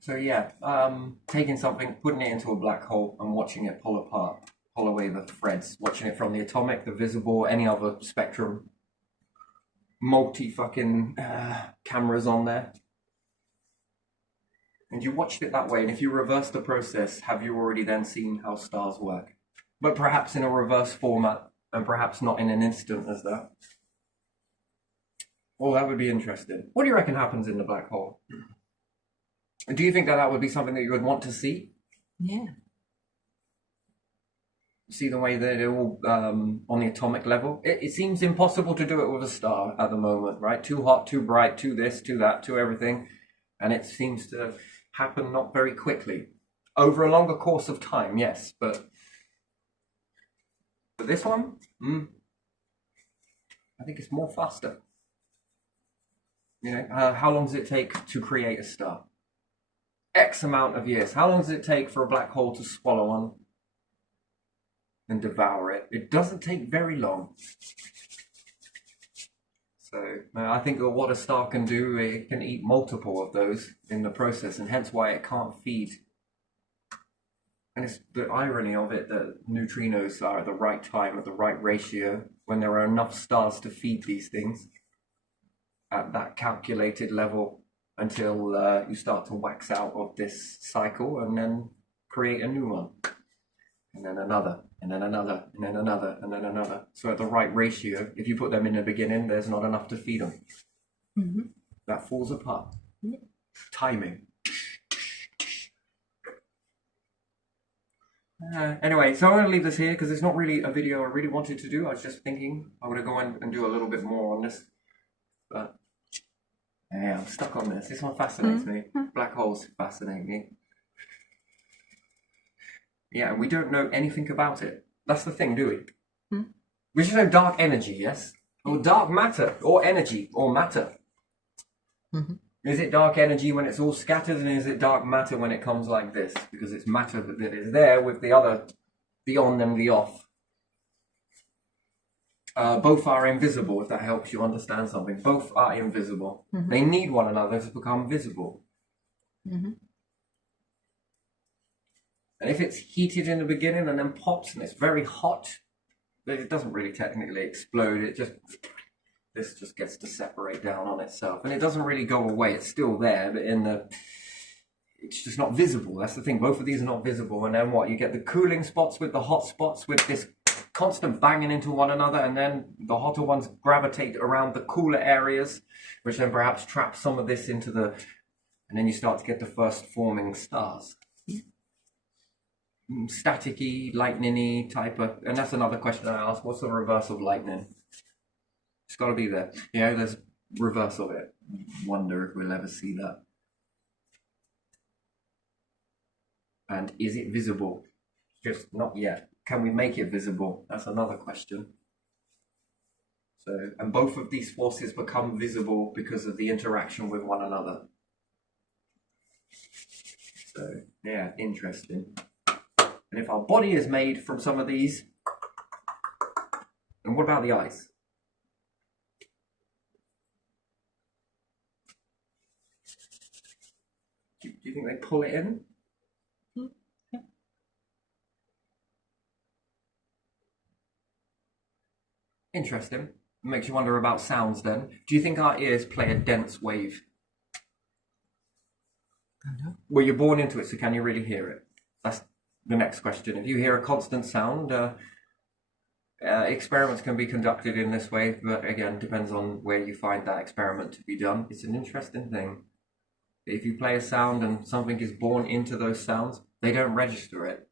So yeah, taking something, putting it into a black hole and watching it pull apart, pull away the threads, watching it from the atomic, the visible, any other spectrum, multi-fucking cameras on there. And you watched it that way, and if you reverse the process, have you already then seen how stars work? But perhaps in a reverse format, and perhaps not in an instant as that. Well, that would be interesting. What do you reckon happens in the black hole? Do you think that would be something that you would want to see? Yeah. See the way that they're all on the atomic level? It seems impossible to do it with a star at the moment, right? Too hot, too bright, too this, too that, too everything. And it seems to happen not very quickly. Over a longer course of time, yes, but this one, I think it's more faster. You know, how long does it take to create a star? X amount of years. How long does it take for a black hole to swallow one and devour it? It doesn't take very long. So I think that what a star can do, it can eat multiple of those in the process, and hence why it can't feed. And it's the irony of it that neutrinos are at the right time, at the right ratio, when there are enough stars to feed these things at that calculated level, until you start to wax out of this cycle and then create a new one. And then another, and then another, and then another, and then another. So at the right ratio, if you put them in the beginning, there's not enough to feed them. Mm-hmm. That falls apart. Mm-hmm. Timing. Anyway, so I'm going to leave this here because it's not really a video I really wanted to do. I was just thinking I would go in and do a little bit more on this. But yeah, I'm stuck on this. This one fascinates me. Black holes fascinate me. Yeah, and we don't know anything about it. That's the thing, do we? We just know dark energy, yes? Or dark matter, or energy, or matter. Mm-hmm. Is it dark energy when it's all scattered, and is it dark matter when it comes like this? Because it's matter that is there with the other, the on and the off. Both are invisible, if that helps you understand something. Both are invisible. Mm-hmm. They need one another to become visible. Mm-hmm. And if it's heated in the beginning and then pops and it's very hot, it doesn't really technically explode. This just gets to separate down on itself. And it doesn't really go away. It's still there, but it's just not visible. That's the thing. Both of these are not visible. And then what? You get the cooling spots with the hot spots with this constant banging into one another, and then the hotter ones gravitate around the cooler areas, which then perhaps trap some of this into and then you start to get the first forming stars. Staticky, lightning-y type of, and that's another question I ask, what's the reverse of lightning? It's got to be there. You know, there's reverse of it. Wonder if we'll ever see that. And is it visible? Just not yet. Can we make it visible? That's another question. So, and both of these forces become visible because of the interaction with one another. So, yeah, interesting. And if our body is made from some of these, then what about the eyes? Do you think they pull it in? Yeah. Interesting. It makes you wonder about sounds then. Do you think our ears play a dense wave? I don't know. Well, you're born into it, so can you really hear it? That's the next question. If you hear a constant sound, experiments can be conducted in this way, but again, depends on where you find that experiment to be done. It's an interesting thing. If you play a sound and something is born into those sounds, they don't register it.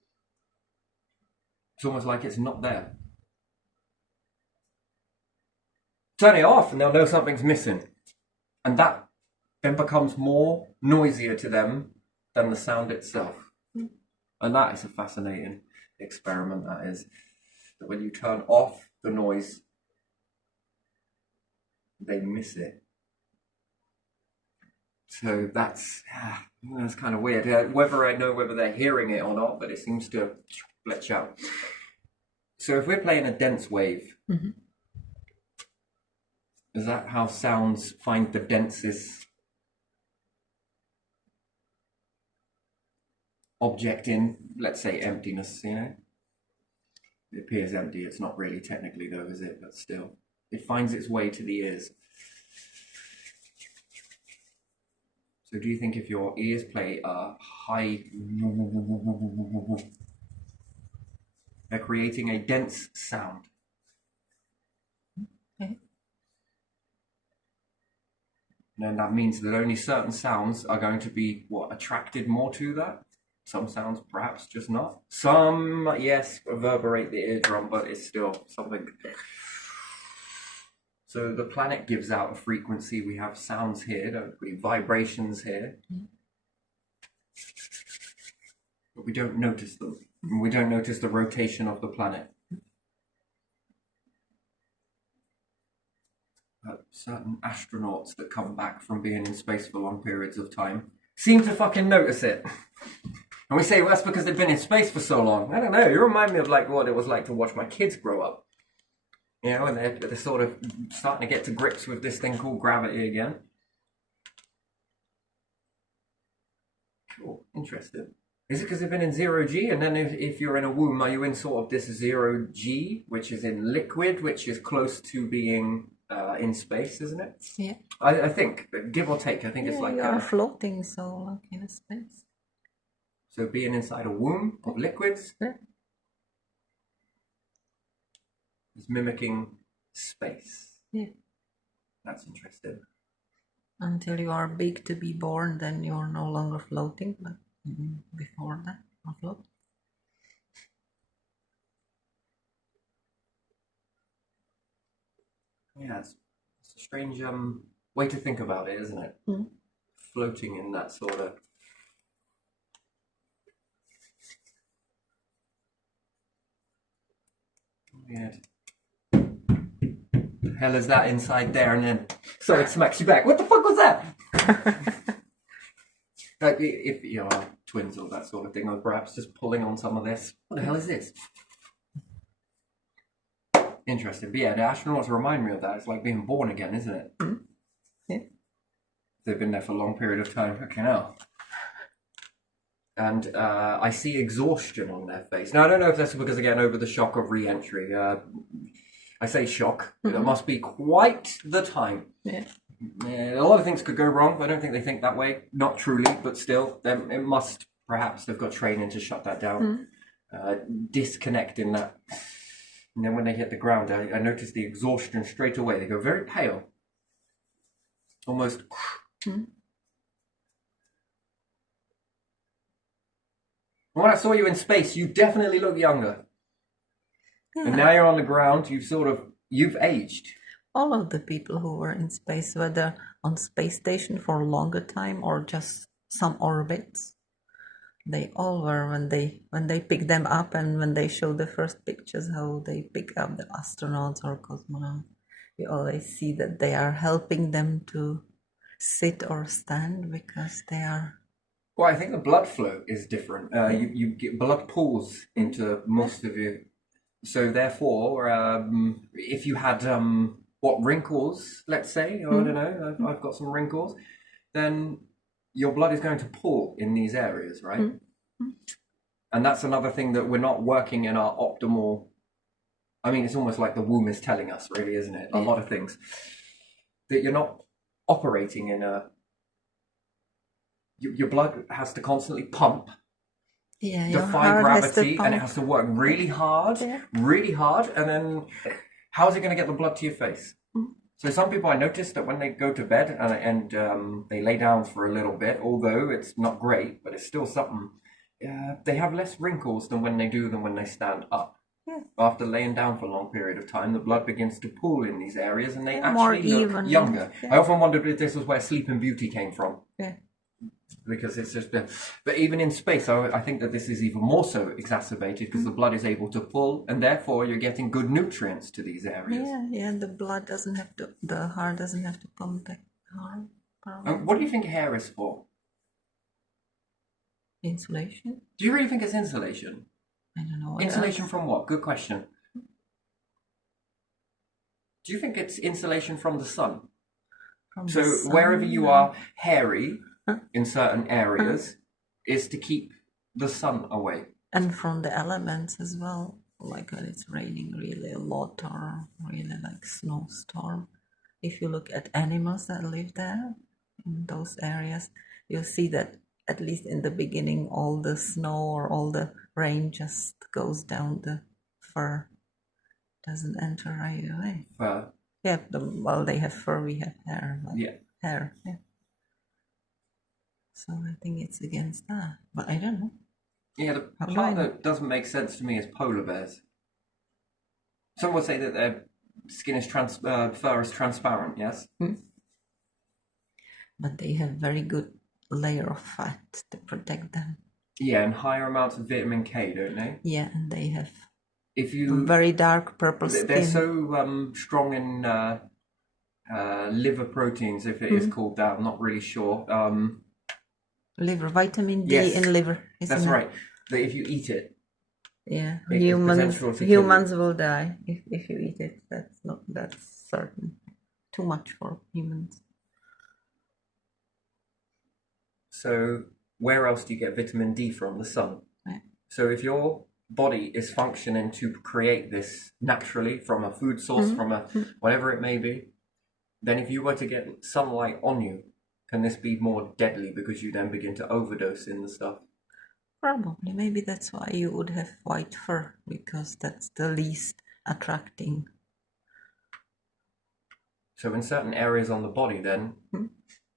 It's almost like it's not there. Turn it off and they'll know something's missing. And that then becomes more noisier to them than the sound itself. And that is a fascinating experiment, that is. That when you turn off the noise, they miss it. So that's kind of weird. Whether I know whether they're hearing it or not, but it seems to glitch out. So if we're playing a dense wave, is that how sounds find the densest object in, let's say, emptiness, you know? It appears empty. It's not really technically though, is it? But still, it finds its way to the ears. So do you think if your ears play a high, they're creating a dense sound? Okay. Then that means that only certain sounds are going to be attracted more to that. Some sounds perhaps just not. Some, yes, reverberate the eardrum, but it's still something. So the planet gives out a frequency. We have sounds here, don't we? Vibrations here. But we don't notice them. We don't notice the rotation of the planet. Certain astronauts that come back from being in space for long periods of time seem to fucking notice it. And we say, well, that's because they've been in space for so long. I don't know. You remind me of like what it was like to watch my kids grow up. You know, and they're sort of starting to get to grips with this thing called gravity again. Cool. Interesting. Is it because they've been in 0G? And then if you're in a womb, are you in sort of this 0G, which is in liquid, which is close to being in space, isn't it? Yeah. I think, give or take, I think it's like... you are floating, so like in a space. So being inside a womb of liquids is mimicking space. Yeah. That's interesting. Until you are big to be born, then you are no longer floating, but before that, you float. Yeah, it's a strange way to think about it, isn't it? Mm. Floating in that sort of... Weird. The hell is that inside there? And then it smacks you back. What the fuck was that? Like if you are twins or that sort of thing, or perhaps just pulling on some of this. What the hell is this? Interesting. But yeah, the astronauts remind me of that. It's like being born again, isn't it? Mm. Yeah. They've been there for a long period of time. Okay, now. And I see exhaustion on their face. Now, I don't know if that's because, again, over the shock of re-entry. I say shock. It must be quite the time. Yeah. A lot of things could go wrong. I don't think they think that way. Not truly, but still. It must, perhaps, they've got training to shut that down. Disconnecting that. And then when they hit the ground, I notice the exhaustion straight away. They go very pale. Almost... When I saw you in space, you definitely look younger. Yeah. And now you're on the ground, you've aged. All of the people who were in space, whether on space station for a longer time or just some orbits, they all were when they pick them up and when they show the first pictures how they pick up the astronauts or cosmonauts. You always see that they are helping them to sit or stand because they are... Well, I think the blood flow is different. You get blood pools into most of you. So therefore, if you had, wrinkles, let's say, or I don't know, I've got some wrinkles, then your blood is going to pool in these areas, right? And that's another thing that we're not working in our optimal... I mean, it's almost like the womb is telling us, really, isn't it? A lot of things. That you're not operating in a... Your blood has to constantly pump, defy gravity, and it has to work really hard, and then how is it going to get the blood to your face? So some people, I noticed that when they go to bed and they lay down for a little bit, although it's not great, but it's still something, they have less wrinkles than when they stand up. Yeah. After laying down for a long period of time, the blood begins to pool in these areas, and they more actually look even. younger. Yeah. I often wondered if this was where Sleeping Beauty came from. Yeah. Because it's just, but even in space, I think that this is even more so exacerbated because the blood is able to pull, and therefore you're getting good nutrients to these areas. Yeah. The blood doesn't have to. The heart doesn't have to pump back hard. What do you think hair is for? Insulation. Do you really think it's insulation? I don't know. Insulation from what? Good question. Do you think it's insulation from the sun? So wherever you are hairy in certain areas is to keep the sun away. And from the elements as well, like when it's raining really a lot or really like snowstorm. If you look at animals that live there in those areas, you'll see that at least in the beginning all the snow or all the rain just goes down the fur. Doesn't enter right away. Fur. Yeah, well, they have fur, we have hair. Hair, yeah. So I think it's against that, but I don't know. Yeah, the part that doesn't make sense to me is polar bears. Some would say that their skin is fur is transparent, yes? But they have very good layer of fat to protect them. Yeah, and higher amounts of vitamin K, don't they? Yeah, and they have very dark purple skin. They're so strong in liver proteins, if it is called that. I'm not really sure. Liver, vitamin D in liver. That's right. That if you eat it, yeah, humans will die if you eat it. That's certain. Too much for humans. So where else do you get vitamin D from? The sun. Right. So if your body is functioning to create this naturally from a food source, from a whatever it may be, then if you were to get sunlight on you, can this be more deadly because you then begin to overdose in the stuff? Probably. Maybe that's why you would have white fur, because that's the least attracting. So in certain areas on the body then,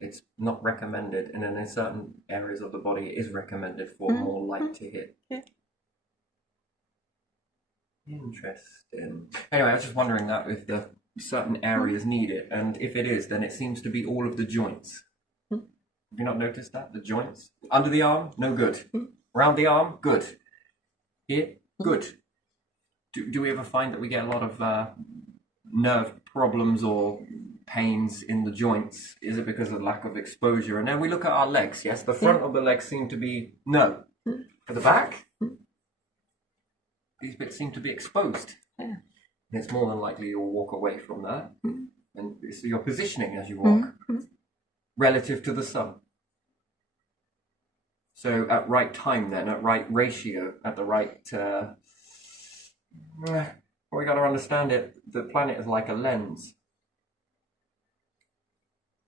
it's not recommended, and then in certain areas of the body it is recommended for more light to hit. Yeah. Interesting. Anyway, I was just wondering that if the certain areas need it, and if it is, then it seems to be all of the joints. Have you not noticed that? The joints? Under the arm? No good. Around the arm? Good. Here? Good. Do we ever find that we get a lot of nerve problems or pains in the joints? Is it because of lack of exposure? And then we look at our legs, yes? The front of the legs seem to be... No. At the back? These bits seem to be exposed. Yeah. And it's more than likely you'll walk away from that. And so you're positioning as you walk relative to the sun. So at right time then, at right ratio, at the right... we got to understand it. The planet is like a lens.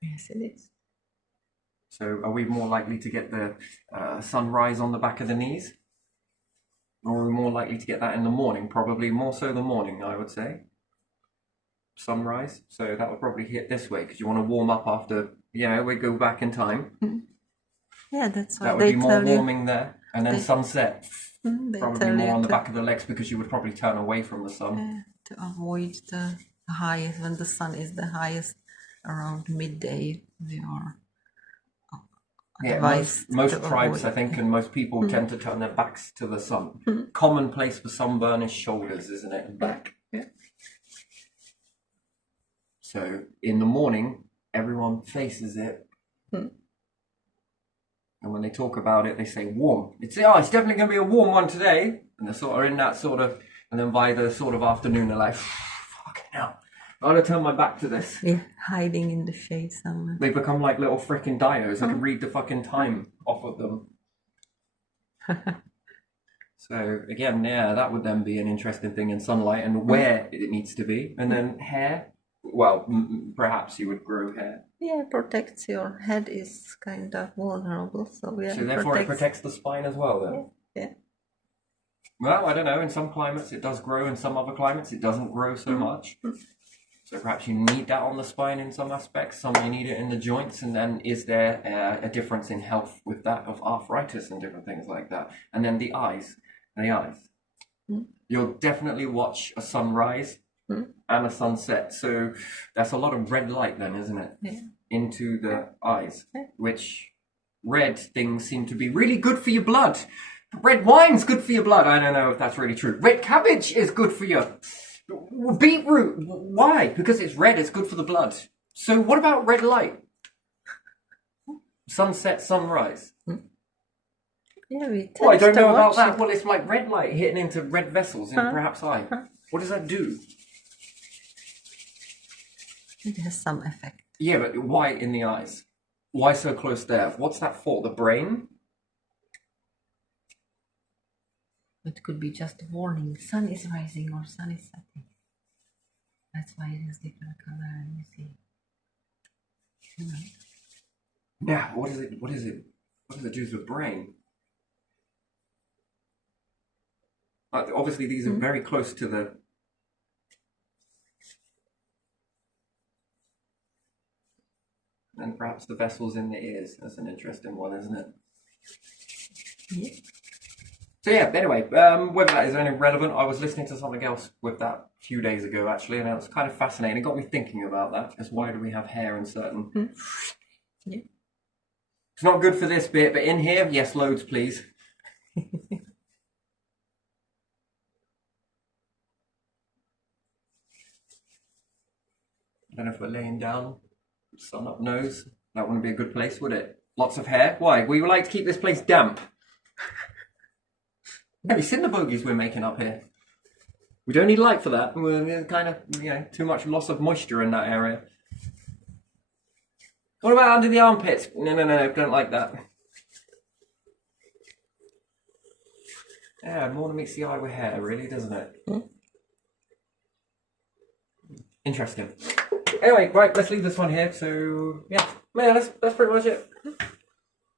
Yes, it is. So are we more likely to get the sunrise on the back of the knees? Or are we more likely to get that in the morning? Probably more so the morning, I would say. Sunrise. So that would probably hit this way because you want to warm up after, we go back in time. Yeah, that's why that would be more warming there. And then sunset. Probably more on the back of the legs because you would probably turn away from the sun. To avoid the highest, when the sun is the highest around midday, most tribes, I think, and most people tend to turn their backs to the sun. Common place for sunburn is shoulders, isn't it? And back. Yeah. So in the morning, everyone faces it. And when they talk about it, they say warm. It's definitely going to be a warm one today. And they're sort of in that sort of, and then by the sort of afternoon, they're like, fucking hell. I gotta turn my back to this. Yeah, hiding in the shade somewhere. They become like little freaking dios. I can read the fucking time off of them. So again, that would then be an interesting thing in sunlight and where it needs to be. And then hair, well, perhaps you would grow hair. Yeah, protects your head is kind of vulnerable. So therefore it protects the spine as well then? Yeah. Well, I don't know. In some climates it does grow. In some other climates it doesn't grow so much. So perhaps you need that on the spine in some aspects. Some you need it in the joints. And then is there a difference in health with that of arthritis and different things like that? And then the eyes. you'll definitely watch a sunrise and a sunset. So that's a lot of red light then, isn't it? Yeah. Into the eyes, which red things seem to be really good for your blood. Red wine's good for your blood. I don't know if that's really true. Red cabbage is good for you. Beetroot, why? Because it's red, it's good for the blood. So what about red light? Sunset, sunrise. Yeah, we I don't know about watch that. it. Well, it's like red light hitting into red vessels in perhaps eye. What does that do? It has some effect. Yeah, but why in the eyes? Why so close there? What's that for? The brain? It could be just a warning. Sun is rising or sun is setting. That's why it has different color, and you see. You know. Yeah, what is it? What is it? What does it do to the brain? Obviously, these are very close to the... And perhaps the vessels in the ears. That's an interesting one, isn't it? Yeah. So yeah, anyway, whether that is any relevant, I was listening to something else with that a few days ago, actually, and it was kind of fascinating. It got me thinking about that, because why do we have hair in certain... Yeah. It's not good for this bit, but in here, yes, loads, please. I don't know if we're laying down, sun up nose. That wouldn't be a good place, would it? Lots of hair. Why? We would like to keep this place damp. Have you seen the bogies we're making up here? We don't need light for that. We're kind of, too much loss of moisture in that area. What about under the armpits? No, don't like that. Yeah, more than meets the eye with hair, really, doesn't it? Interesting. Anyway, right, let's leave this one here. So, yeah, that's pretty much it.